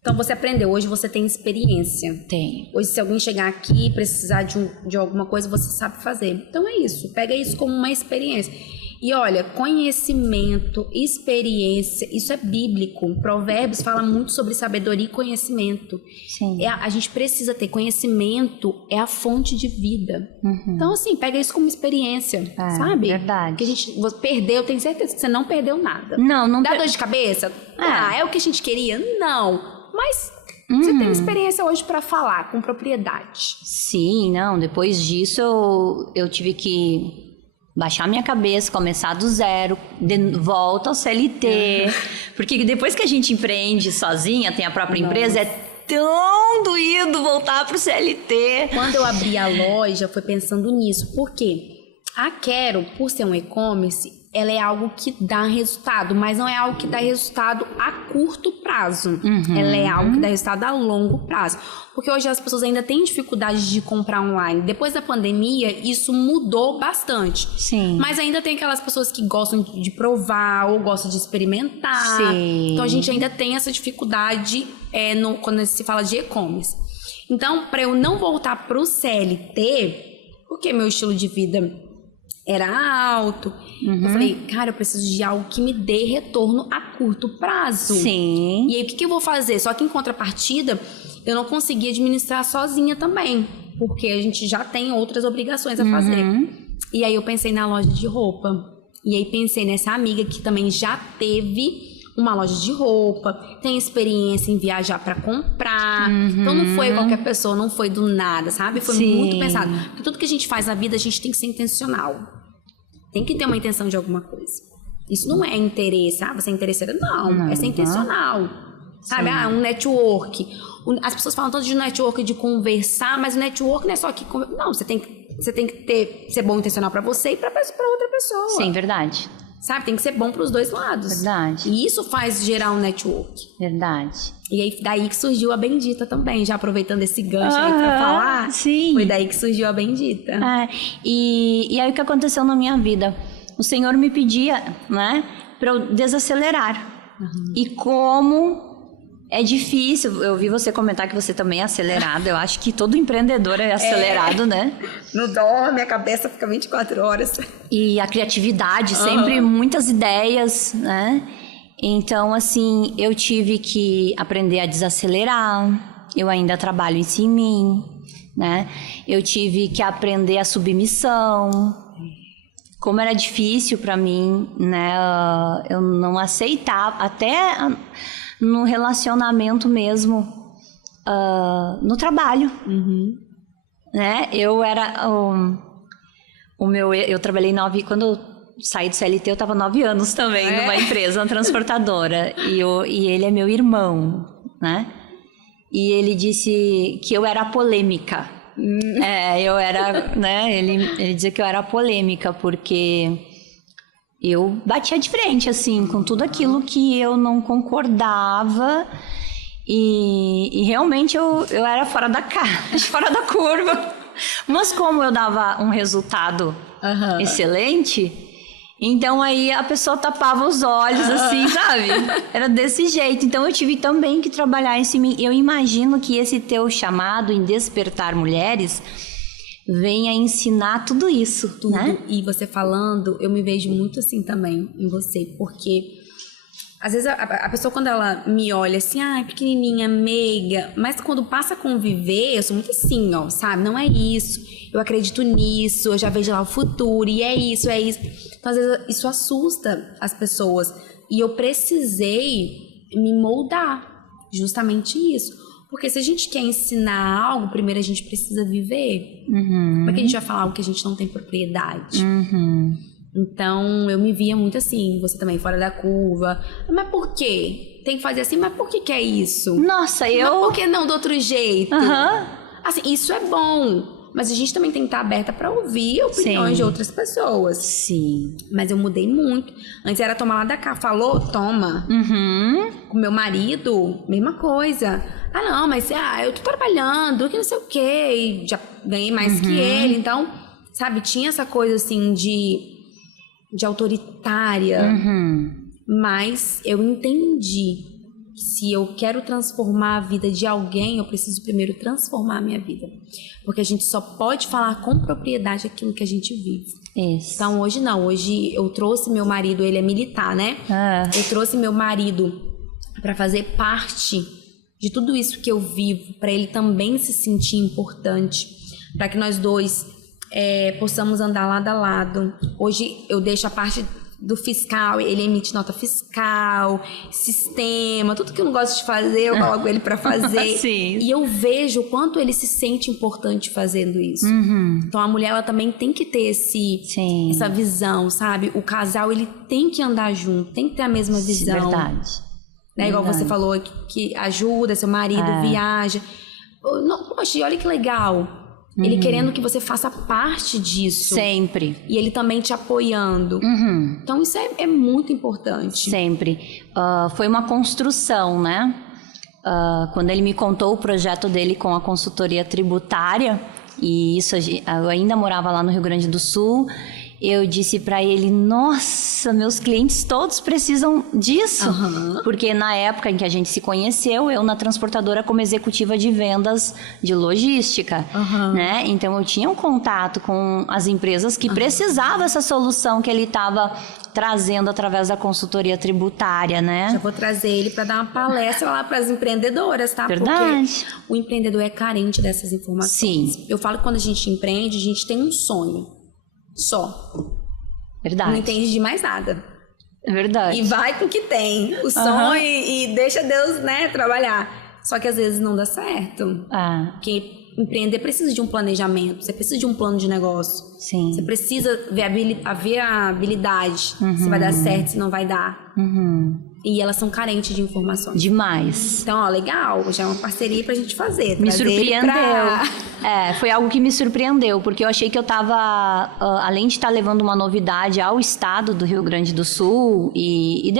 Então você aprendeu, hoje você tem experiência. Tem. Hoje se alguém chegar aqui e precisar de alguma coisa, você sabe fazer. Então é isso, pega isso como uma experiência. E olha, conhecimento, experiência, isso é bíblico. Provérbios fala muito sobre sabedoria e conhecimento. Sim. A gente precisa ter conhecimento, é a fonte de vida. Então, assim, pega isso como experiência, sabe? Verdade. Que a gente perdeu, eu tenho certeza que você não perdeu nada. Não Dá dor de cabeça? É o que a gente queria? Não. Mas você tem experiência hoje para falar com propriedade. Sim, não. Depois disso, eu tive que baixar minha cabeça, começar do zero, volta ao CLT. Porque depois que a gente empreende sozinha, tem a própria empresa, é tão doído voltar pro CLT. Quando eu abri a loja, foi pensando nisso. Por quê? A Quero, por ser um e-commerce, ela é algo que dá resultado, mas não é algo que dá resultado a curto prazo. Ela é algo que dá resultado a longo prazo. Porque hoje as pessoas ainda têm dificuldade de comprar online. Depois da pandemia, isso mudou bastante. Sim. Mas ainda tem aquelas pessoas que gostam de provar ou gostam de experimentar. Sim. Então a gente ainda tem essa dificuldade quando se fala de e-commerce. Então, para eu não voltar pro CLT, porque meu estilo de vida era alto, eu falei, cara, eu preciso de algo que me dê retorno a curto prazo. Sim. E aí, o que eu vou fazer? Só que em contrapartida, eu não consegui administrar sozinha também, porque a gente já tem outras obrigações a fazer. E aí eu pensei na loja de roupa. E aí pensei nessa amiga que também já teve uma loja de roupa, tem experiência em viajar pra comprar. Então não foi qualquer pessoa, não foi do nada, sabe? Foi muito pensado. Porque tudo que a gente faz na vida, a gente tem que ser intencional. Tem que ter uma intenção de alguma coisa. Isso não é interesse. Ah, você é interesseira? Não, é ser intencional. Sabe? Ah, um network. As pessoas falam tanto de network, de conversar, mas o network não é só que... Não, você tem que ser bom intencional pra você e pra outra pessoa. Sim, verdade. Sabe? Tem que ser bom pros dois lados. Verdade. E isso faz gerar um network. Verdade. E aí, daí que surgiu a Bendita também, já aproveitando esse gancho aí pra falar. Sim. Foi daí que surgiu a Bendita. E aí o que aconteceu na minha vida? O Senhor me pedia, né, pra eu desacelerar. E como é difícil, eu vi você comentar que você também é acelerado. Eu acho que todo empreendedor é acelerado, né? Não dorme, a cabeça fica 24 horas. E a criatividade, sempre muitas ideias, né? Então, assim, eu tive que aprender a desacelerar. Eu ainda trabalho isso em mim, né? Eu tive que aprender a submissão. Como era difícil para mim, né? Eu não aceitava, até no relacionamento mesmo, no trabalho, né? Eu era eu trabalhei quando eu saí do CLT, eu estava 9 anos também numa empresa, uma transportadora, e ele é meu irmão, né? E ele disse que eu era polêmica. Eu era, né? Ele dizia que eu era polêmica porque eu batia de frente, assim, com tudo aquilo que eu não concordava. E realmente eu era fora da caixa, fora da curva. Mas como eu dava um resultado excelente, então aí a pessoa tapava os olhos, assim, sabe? Era desse jeito. Então eu tive também que trabalhar isso em mim. Eu imagino que esse teu chamado em despertar mulheres venha ensinar tudo isso, né? E você falando, eu me vejo muito assim também em você, porque às vezes a pessoa, quando ela me olha assim, pequenininha, meiga, mas quando passa a conviver, eu sou muito assim, ó, sabe? Não é isso, eu acredito nisso, eu já vejo lá o futuro, e é isso, é isso. Então, às vezes, isso assusta as pessoas. E eu precisei me moldar, justamente isso. Porque se a gente quer ensinar algo, primeiro a gente precisa viver. Como é que a gente vai falar algo que a gente não tem propriedade? Então, eu me via muito assim, você também, fora da curva. Mas por quê? Tem que fazer assim, mas por que é isso? Nossa, Mas por que não do outro jeito? Aham. Assim, isso é bom, mas a gente também tem que estar aberta para ouvir opiniões de outras pessoas. Sim. Mas eu mudei muito. Antes era tomar lá da cá. Falou, toma. Uhum. Com meu marido, mesma coisa. Ah, não, mas eu tô trabalhando, que não sei o quê. E já ganhei mais que ele. Então, sabe, tinha essa coisa assim de autoritária. Mas eu entendi que se eu quero transformar a vida de alguém, eu preciso primeiro transformar a minha vida. Porque a gente só pode falar com propriedade aquilo que a gente vive. Isso. Então hoje não, hoje eu trouxe meu marido, ele é militar, né? Eu trouxe meu marido para fazer parte de tudo isso que eu vivo, para ele também se sentir importante, para que nós dois possamos andar lado a lado. Hoje eu deixo a parte do fiscal, ele emite nota fiscal, sistema, tudo que eu não gosto de fazer, eu coloco ele pra fazer. Sim. E eu vejo o quanto ele se sente importante fazendo isso. Então a mulher, ela também tem que ter essa visão, sabe? O casal, ele tem que andar junto, tem que ter a mesma visão. Verdade. Né? Igual você falou que ajuda, seu marido viaja. Poxa, olha que legal. Ele querendo que você faça parte disso. Sempre. E ele também te apoiando. Então isso é muito importante. Sempre. Foi uma construção, né? Quando ele me contou o projeto dele com a consultoria tributária, e isso eu ainda morava lá no Rio Grande do Sul, eu disse para ele, nossa, meus clientes todos precisam disso. Porque na época em que a gente se conheceu, eu na transportadora como executiva de vendas de logística, né? Então eu tinha um contato com as empresas que precisavam dessa solução que ele estava trazendo através da consultoria tributária, né? Já vou trazer ele para dar uma palestra lá para as empreendedoras, tá? Verdade. Porque o empreendedor é carente dessas informações. Sim. Eu falo que quando a gente empreende, a gente tem um sonho. Só. Verdade. Não entende de mais nada. É verdade. E vai com o que tem. O sonho e deixa Deus, né, trabalhar. Só que às vezes não dá certo. Porque empreender precisa de um planejamento. Você precisa de um plano de negócio. Sim. Você precisa ver a viabilidade. Se vai dar certo, se não vai dar. E elas são carentes de informações. Demais. Então, ó, legal. Já é uma parceria pra gente fazer. Me surpreendeu. Foi algo que me surpreendeu, porque eu achei que eu tava, além de estar levando uma novidade ao estado do Rio Grande do Sul e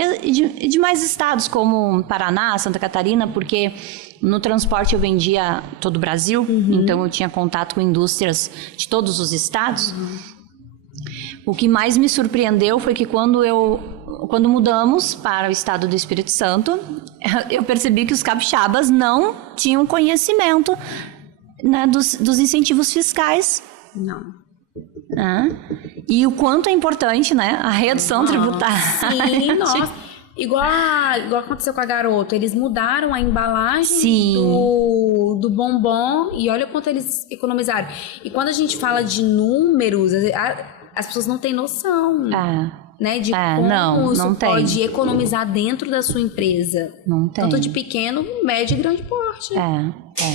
de mais estados como Paraná, Santa Catarina, porque no transporte eu vendia todo o Brasil, então eu tinha contato com indústrias de todos os estados. O que mais me surpreendeu foi que quando mudamos para o estado do Espírito Santo, eu percebi que os capixabas não tinham conhecimento, né, dos incentivos fiscais. Não. E o quanto é importante, né, a redução tributária. Sim, nossa. Igual aconteceu com a Garoto. Eles mudaram a embalagem do bombom e olha quanto eles economizaram. E quando a gente fala de números, as pessoas não têm noção. Né, de como isso pode economizar dentro da sua empresa. Não tem. Tanto de pequeno, médio e grande porte.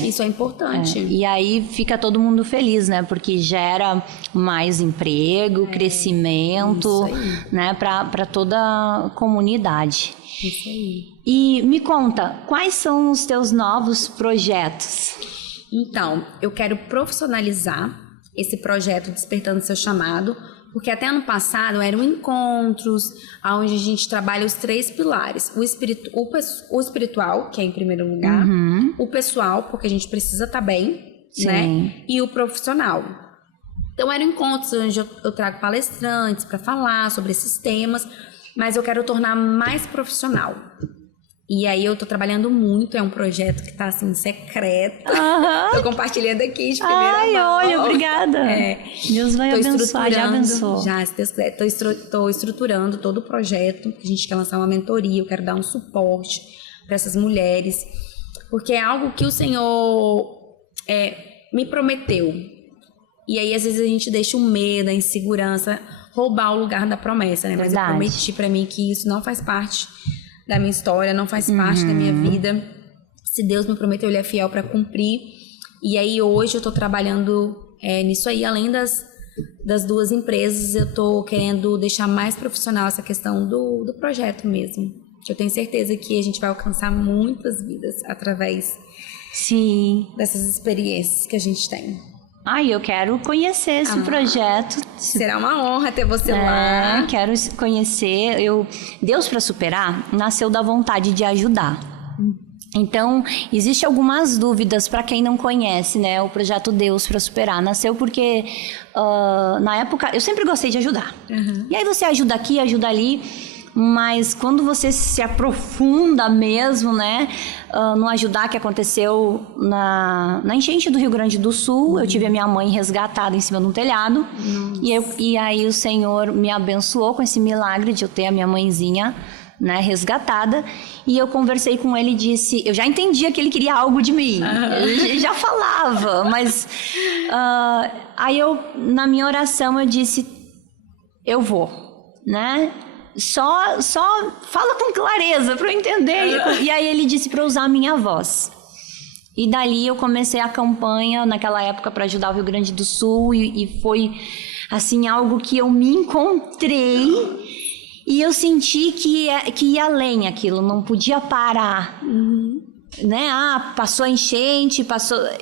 Isso é importante. E aí fica todo mundo feliz, né? Porque gera mais emprego, crescimento, né? Para toda a comunidade. Isso aí. E me conta, quais são os teus novos projetos? Então, eu quero profissionalizar esse projeto Despertando Seu Chamado, porque até ano passado eram encontros onde a gente trabalha os 3 pilares. O espiritual, que é em primeiro lugar. O pessoal, porque a gente precisa estar bem, né? E o profissional. Então eram encontros onde eu trago palestrantes para falar sobre esses temas, mas eu quero tornar mais profissional. E aí eu tô trabalhando muito, é um projeto que tá assim, secreto. Tô compartilhando aqui de primeira mão. Olha, obrigada. Deus vai abençoar, já abençoou. Já, se Deus quiser. Tô estruturando todo o projeto. A gente quer lançar uma mentoria, eu quero dar um suporte para essas mulheres. Porque é algo que o Senhor me prometeu. E aí, às vezes, a gente deixa o medo, a insegurança roubar o lugar da promessa, né? Mas eu prometi para mim que isso não faz parte da minha história, não faz parte da minha vida. Se Deus me prometeu, Ele é fiel para cumprir. E aí hoje eu tô trabalhando nisso aí, além das 2 empresas, eu tô querendo deixar mais profissional essa questão do projeto mesmo. Eu tenho certeza que a gente vai alcançar muitas vidas através dessas experiências que a gente tem. Eu quero conhecer esse projeto. Será uma honra ter você lá. Quero conhecer. Deus para Superar nasceu da vontade de ajudar. Então, existe algumas dúvidas para quem não conhece, né? O projeto Deus para Superar nasceu porque, na época, eu sempre gostei de ajudar. E aí você ajuda aqui, ajuda ali. Mas quando você se aprofunda mesmo, né, no ajudar que aconteceu na enchente do Rio Grande do Sul, eu tive a minha mãe resgatada em cima de um telhado, e aí o Senhor me abençoou com esse milagre de eu ter a minha mãezinha, né, resgatada, e eu conversei com ele e disse, eu já entendia que ele queria algo de mim, eu já falava, mas aí na minha oração eu disse, eu vou, né? Só fala com clareza para eu entender. E aí ele disse para usar a minha voz. E dali eu comecei a campanha naquela época para ajudar o Rio Grande do Sul e foi assim algo que eu me encontrei e eu senti que ia além aquilo, não podia parar. né? Passou a enchente,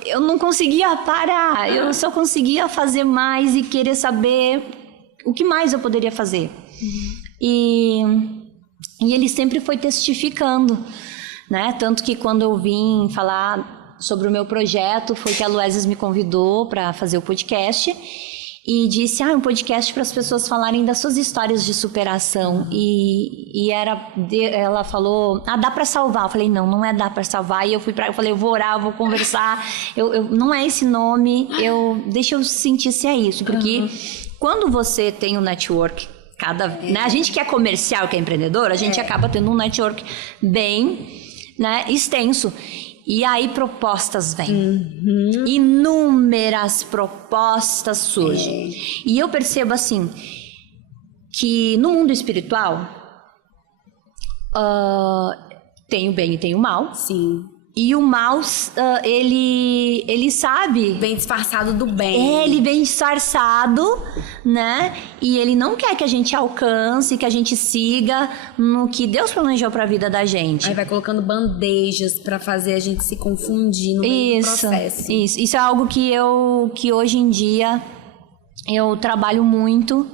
eu não conseguia parar, eu só conseguia fazer mais e querer saber o que mais eu poderia fazer. E ele sempre foi testificando, né? Tanto que quando eu vim falar sobre o meu projeto, foi que a Luesis me convidou para fazer o podcast e disse, um podcast para as pessoas falarem das suas histórias de superação. E ela falou, dá para salvar. Eu falei, não é dá para salvar. E eu falei, eu vou orar, eu vou conversar. Não é esse nome, deixa eu sentir se é isso. Porque quando você tem um network, né, a gente que é comercial, que é empreendedor, a gente acaba tendo um network bem, né, extenso. E aí propostas vêm. Inúmeras propostas surgem. E eu percebo assim, que no mundo espiritual, tem o bem e tem o mal. Sim. E o mal, ele sabe... Vem disfarçado do bem. Ele vem disfarçado, né? E ele não quer que a gente alcance, que a gente siga no que Deus planejou para a vida da gente. Aí vai colocando bandejas para fazer a gente se confundir no meio do processo. Isso é algo que hoje em dia eu trabalho muito,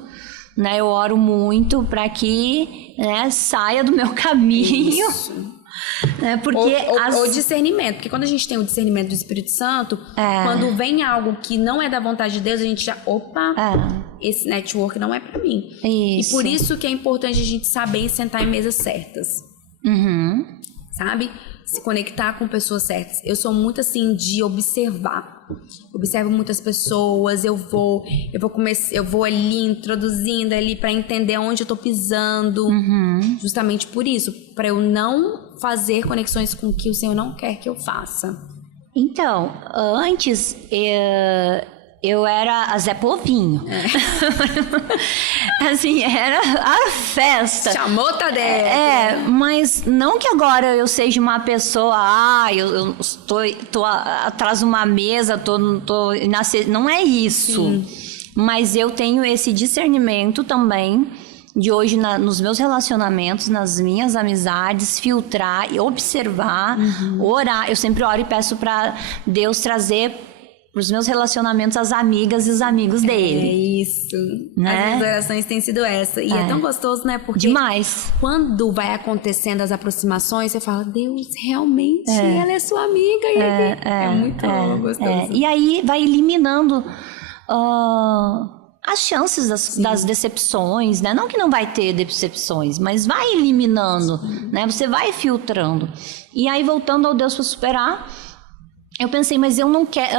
né? Eu oro muito para que, né, saia do meu caminho. Isso. Porque ou discernimento, porque quando a gente tem o discernimento do Espírito Santo, quando vem algo que não é da vontade de Deus, a gente já, esse network não é pra mim. Isso. E por isso que é importante a gente saber sentar em mesas certas. Sabe? Se conectar com pessoas certas. Eu sou muito assim de observar. Observo muitas pessoas, eu vou ali introduzindo ali para entender onde eu tô pisando. Justamente por isso, para eu não fazer conexões com o que o Senhor não quer que eu faça. Então, antes eu era a Zé Povinho. Assim, era a festa. Chamou, Tadeu. Mas não que agora eu seja uma pessoa, eu tô atrás de uma mesa, não é isso. Sim. Mas eu tenho esse discernimento também de hoje nos meus relacionamentos, nas minhas amizades, filtrar e observar, orar. Eu sempre oro e peço para Deus trazer para os meus relacionamentos as amigas e os amigos dele. É isso. Né? As minhas orações têm sido essa. E é tão gostoso, né? Porque demais. Quando vai acontecendo as aproximações, você fala, Deus, realmente, ela é sua amiga. E é muito gostoso. E aí vai eliminando as chances das decepções, né? Não que não vai ter decepções, mas vai eliminando, né? Você vai filtrando. E aí, voltando ao Deus para superar, eu pensei, mas eu não quero...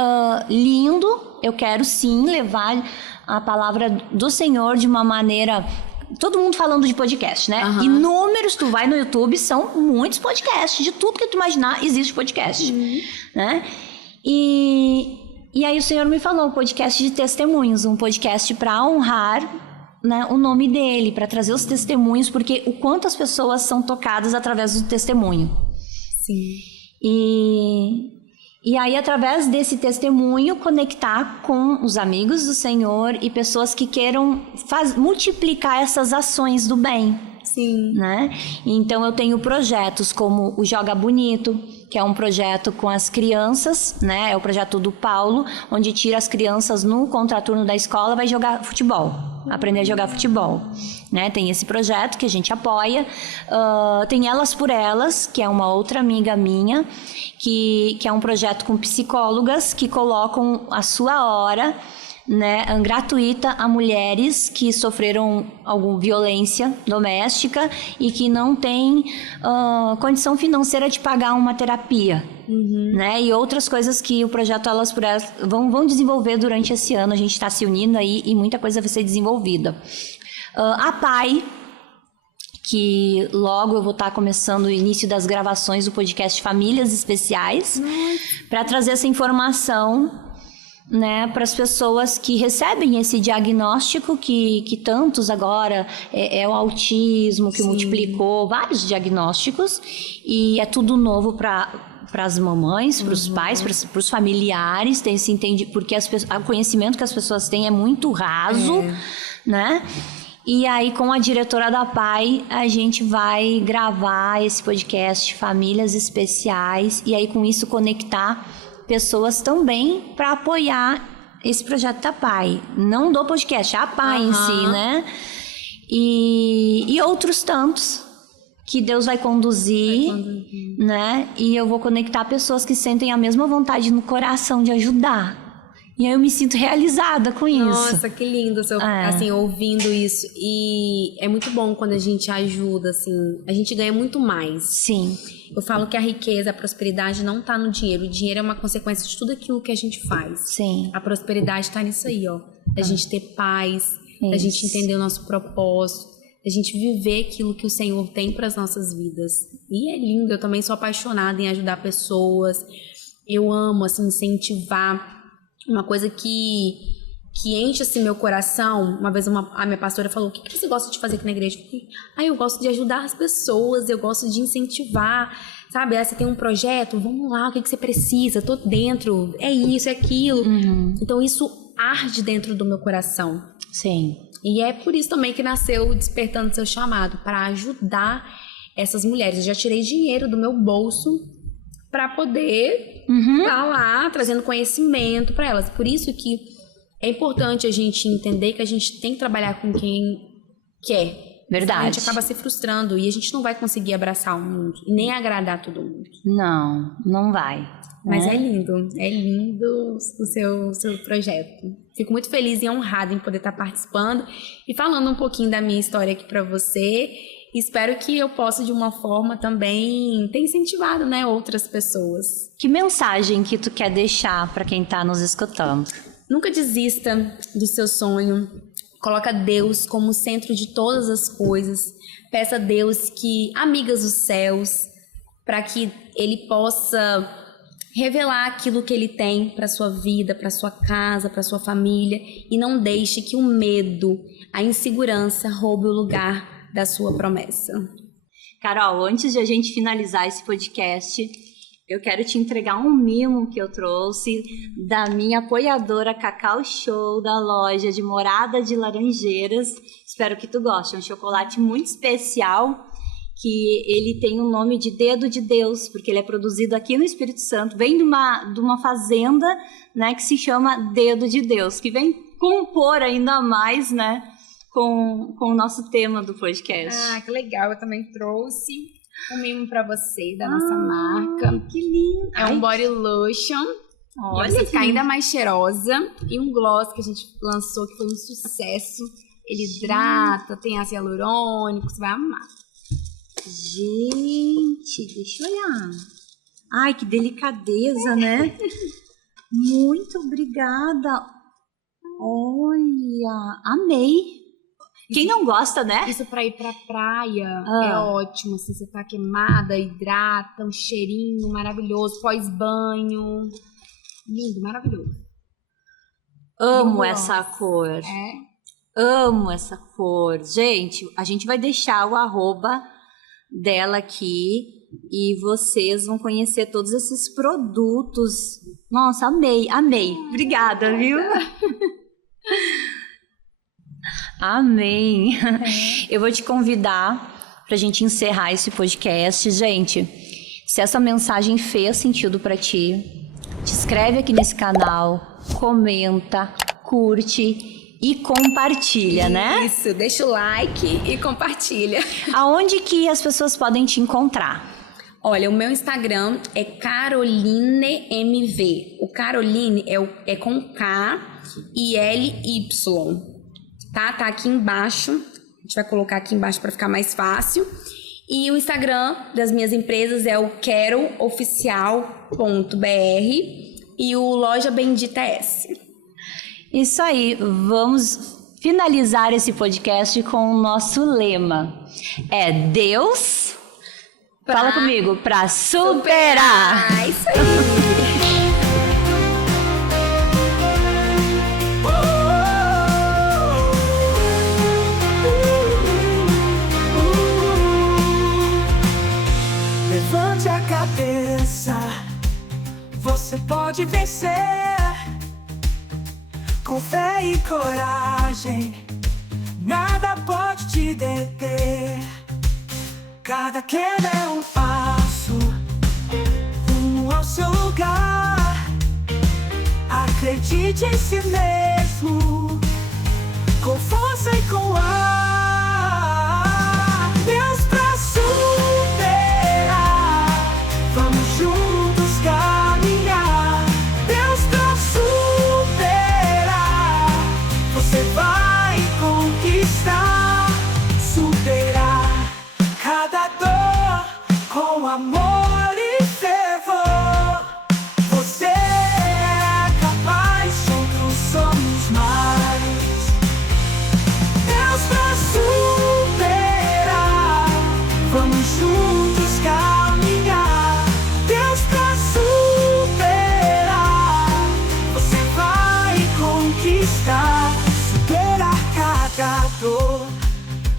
lindo, eu quero sim levar a palavra do Senhor de uma maneira... Todo mundo falando de podcast, né? Inúmeros, tu vai no YouTube, são muitos podcasts. De tudo que tu imaginar, existe podcast, né? E aí o Senhor me falou, um podcast de testemunhos, um podcast para honrar, né, o nome dele, para trazer os testemunhos, porque o quanto as pessoas são tocadas através do testemunho. Sim. E aí, através desse testemunho, conectar com os amigos do Senhor e pessoas que queiram multiplicar essas ações do bem. Sim. Né? Então, eu tenho projetos como o Joga Bonito, que é um projeto com as crianças, né? É o projeto do Paulo, onde tira as crianças no contraturno da escola, vai jogar futebol, aprender a jogar futebol. Né? Tem esse projeto que a gente apoia. Tem Elas por Elas, que é uma outra amiga minha, que é um projeto com psicólogas que colocam a sua hora, né, gratuita a mulheres que sofreram alguma violência doméstica e que não têm condição financeira de pagar uma terapia. Né? E outras coisas que o projeto Elas por Elas vão desenvolver durante esse ano. A gente está se unindo aí e muita coisa vai ser desenvolvida. A PAI, que logo eu vou estar começando o início das gravações do podcast Famílias Especiais, para trazer essa informação, né, para as pessoas que recebem esse diagnóstico que tantos agora é o autismo que multiplicou vários diagnósticos, e é tudo novo para as mamães, para os pais, para os familiares, tem se entende porque o conhecimento que as pessoas têm é muito raso, né? E aí, com a diretora da PAI, a gente vai gravar esse podcast Famílias Especiais. E aí, com isso, conectar pessoas também para apoiar esse projeto da PAI. Não do podcast, a PAI em si, né? E outros tantos que Deus vai conduzir, né? E eu vou conectar pessoas que sentem a mesma vontade no coração de ajudar. E aí eu me sinto realizada com isso. Nossa, que lindo, assim, ouvindo isso. E é muito bom quando a gente ajuda, assim, a gente ganha muito mais. Sim. Eu falo que a riqueza, a prosperidade não tá no dinheiro. O dinheiro é uma consequência de tudo aquilo que a gente faz. Sim. A prosperidade tá nisso aí, ó. Da gente ter paz, da gente entender o nosso propósito, da gente viver aquilo que o Senhor tem para as nossas vidas. E é lindo, eu também sou apaixonada em ajudar pessoas. Eu amo, assim, incentivar. Uma coisa que enche assim meu coração. Uma vez a minha pastora falou: o que você gosta de fazer aqui na igreja? Eu falei: eu gosto de ajudar as pessoas, eu gosto de incentivar, sabe? Você tem um projeto, vamos lá, o que você precisa? Tô dentro, é isso, é aquilo. Então isso arde dentro do meu coração. Sim. E é por isso também que nasceu o Despertando Seu Chamado, para ajudar essas mulheres. Eu já tirei dinheiro do meu bolso para poder estar lá trazendo conhecimento para elas. Por isso que é importante a gente entender que a gente tem que trabalhar com quem quer. Verdade. A gente acaba se frustrando e a gente não vai conseguir abraçar o mundo e nem agradar todo mundo. Não vai. Mas é lindo o seu projeto. Fico muito feliz e honrada em poder estar participando e falando um pouquinho da minha história aqui para você. Espero que eu possa, de uma forma, também ter incentivado, né, outras pessoas. Que mensagem que tu quer deixar para quem tá nos escutando? Nunca desista do seu sonho. Coloca Deus como centro de todas as coisas. Peça a Deus que amigas os céus, para que Ele possa revelar aquilo que Ele tem para sua vida, para sua casa, para sua família. E não deixe que o medo, a insegurança roube o lugar da sua promessa. Carol, antes de a gente finalizar esse podcast, eu quero te entregar um mimo que eu trouxe da minha apoiadora Cacau Show, da loja de Morada de Laranjeiras. Espero que tu goste. É um chocolate muito especial, que ele tem o nome de Dedo de Deus, porque ele é produzido aqui no Espírito Santo. Vem de uma fazenda, né, que se chama Dedo de Deus, que vem compor ainda mais, né, com o nosso tema do podcast. Ah, que legal. Eu também trouxe um mimo pra você, da nossa marca. Que lindo. É um body lotion. Olha, pra você ficar ainda mais cheirosa. E um gloss que a gente lançou, que foi um sucesso. Ele hidrata, tem ácido hialurônico, você vai amar. Gente, deixa eu olhar. Ai, que delicadeza, né? Muito obrigada. Olha, amei. Quem não gosta, né? Isso pra ir pra praia é ótimo, assim, você tá queimada, hidrata, um cheirinho maravilhoso, pós-banho. Lindo, maravilhoso. Amo essa cor. É? Amo essa cor. Gente, a gente vai deixar o arroba dela aqui e vocês vão conhecer todos esses produtos. Nossa, amei. Obrigada, viu? Amém. Eu vou te convidar para a gente encerrar esse podcast. Gente, se essa mensagem fez sentido para ti, te inscreve aqui nesse canal, comenta, curte e compartilha, né? Isso, deixa o like e compartilha. Aonde que as pessoas podem te encontrar? Olha, o meu Instagram é CarolineMV. O Caroline é com K e LY. Tá aqui embaixo. A gente vai colocar aqui embaixo para ficar mais fácil. E o Instagram das minhas empresas é o querooficial.br e o Loja Bendita S. Isso aí, vamos finalizar esse podcast com o nosso lema. É Deus, fala comigo, pra superar. Isso aí. Levante a cabeça, você pode vencer. Com fé e coragem, nada pode te deter. Cada queda é um passo rumo ao seu lugar. Acredite em si mesmo, com força e com ar. Deus pra superar, vamos juntos caminhar. Deus pra superar, você vai conquistar. Superar cada dor com amor e fervor. Você é capaz, juntos somos mais. Deus pra superar, vamos juntos caminhar. Deus pra superar, você vai conquistar. Superar cada dor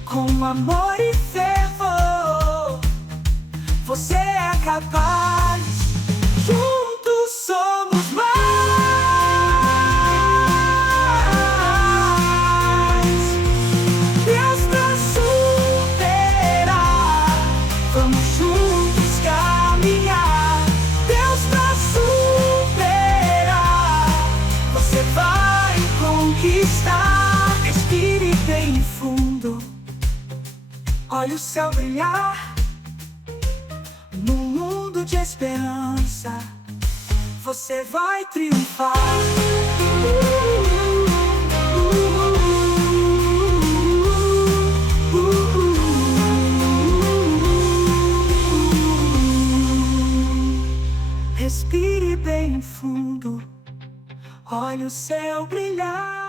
com amor e fervor. Você é capaz, juntos somos mais. Deus pra superar, vamos juntos caminhar. Deus pra superar, você vai conquistar. Respire bem fundo, olhe o céu brilhar. No mundo de esperança, você vai triunfar. Respire bem fundo, olhe o céu brilhar.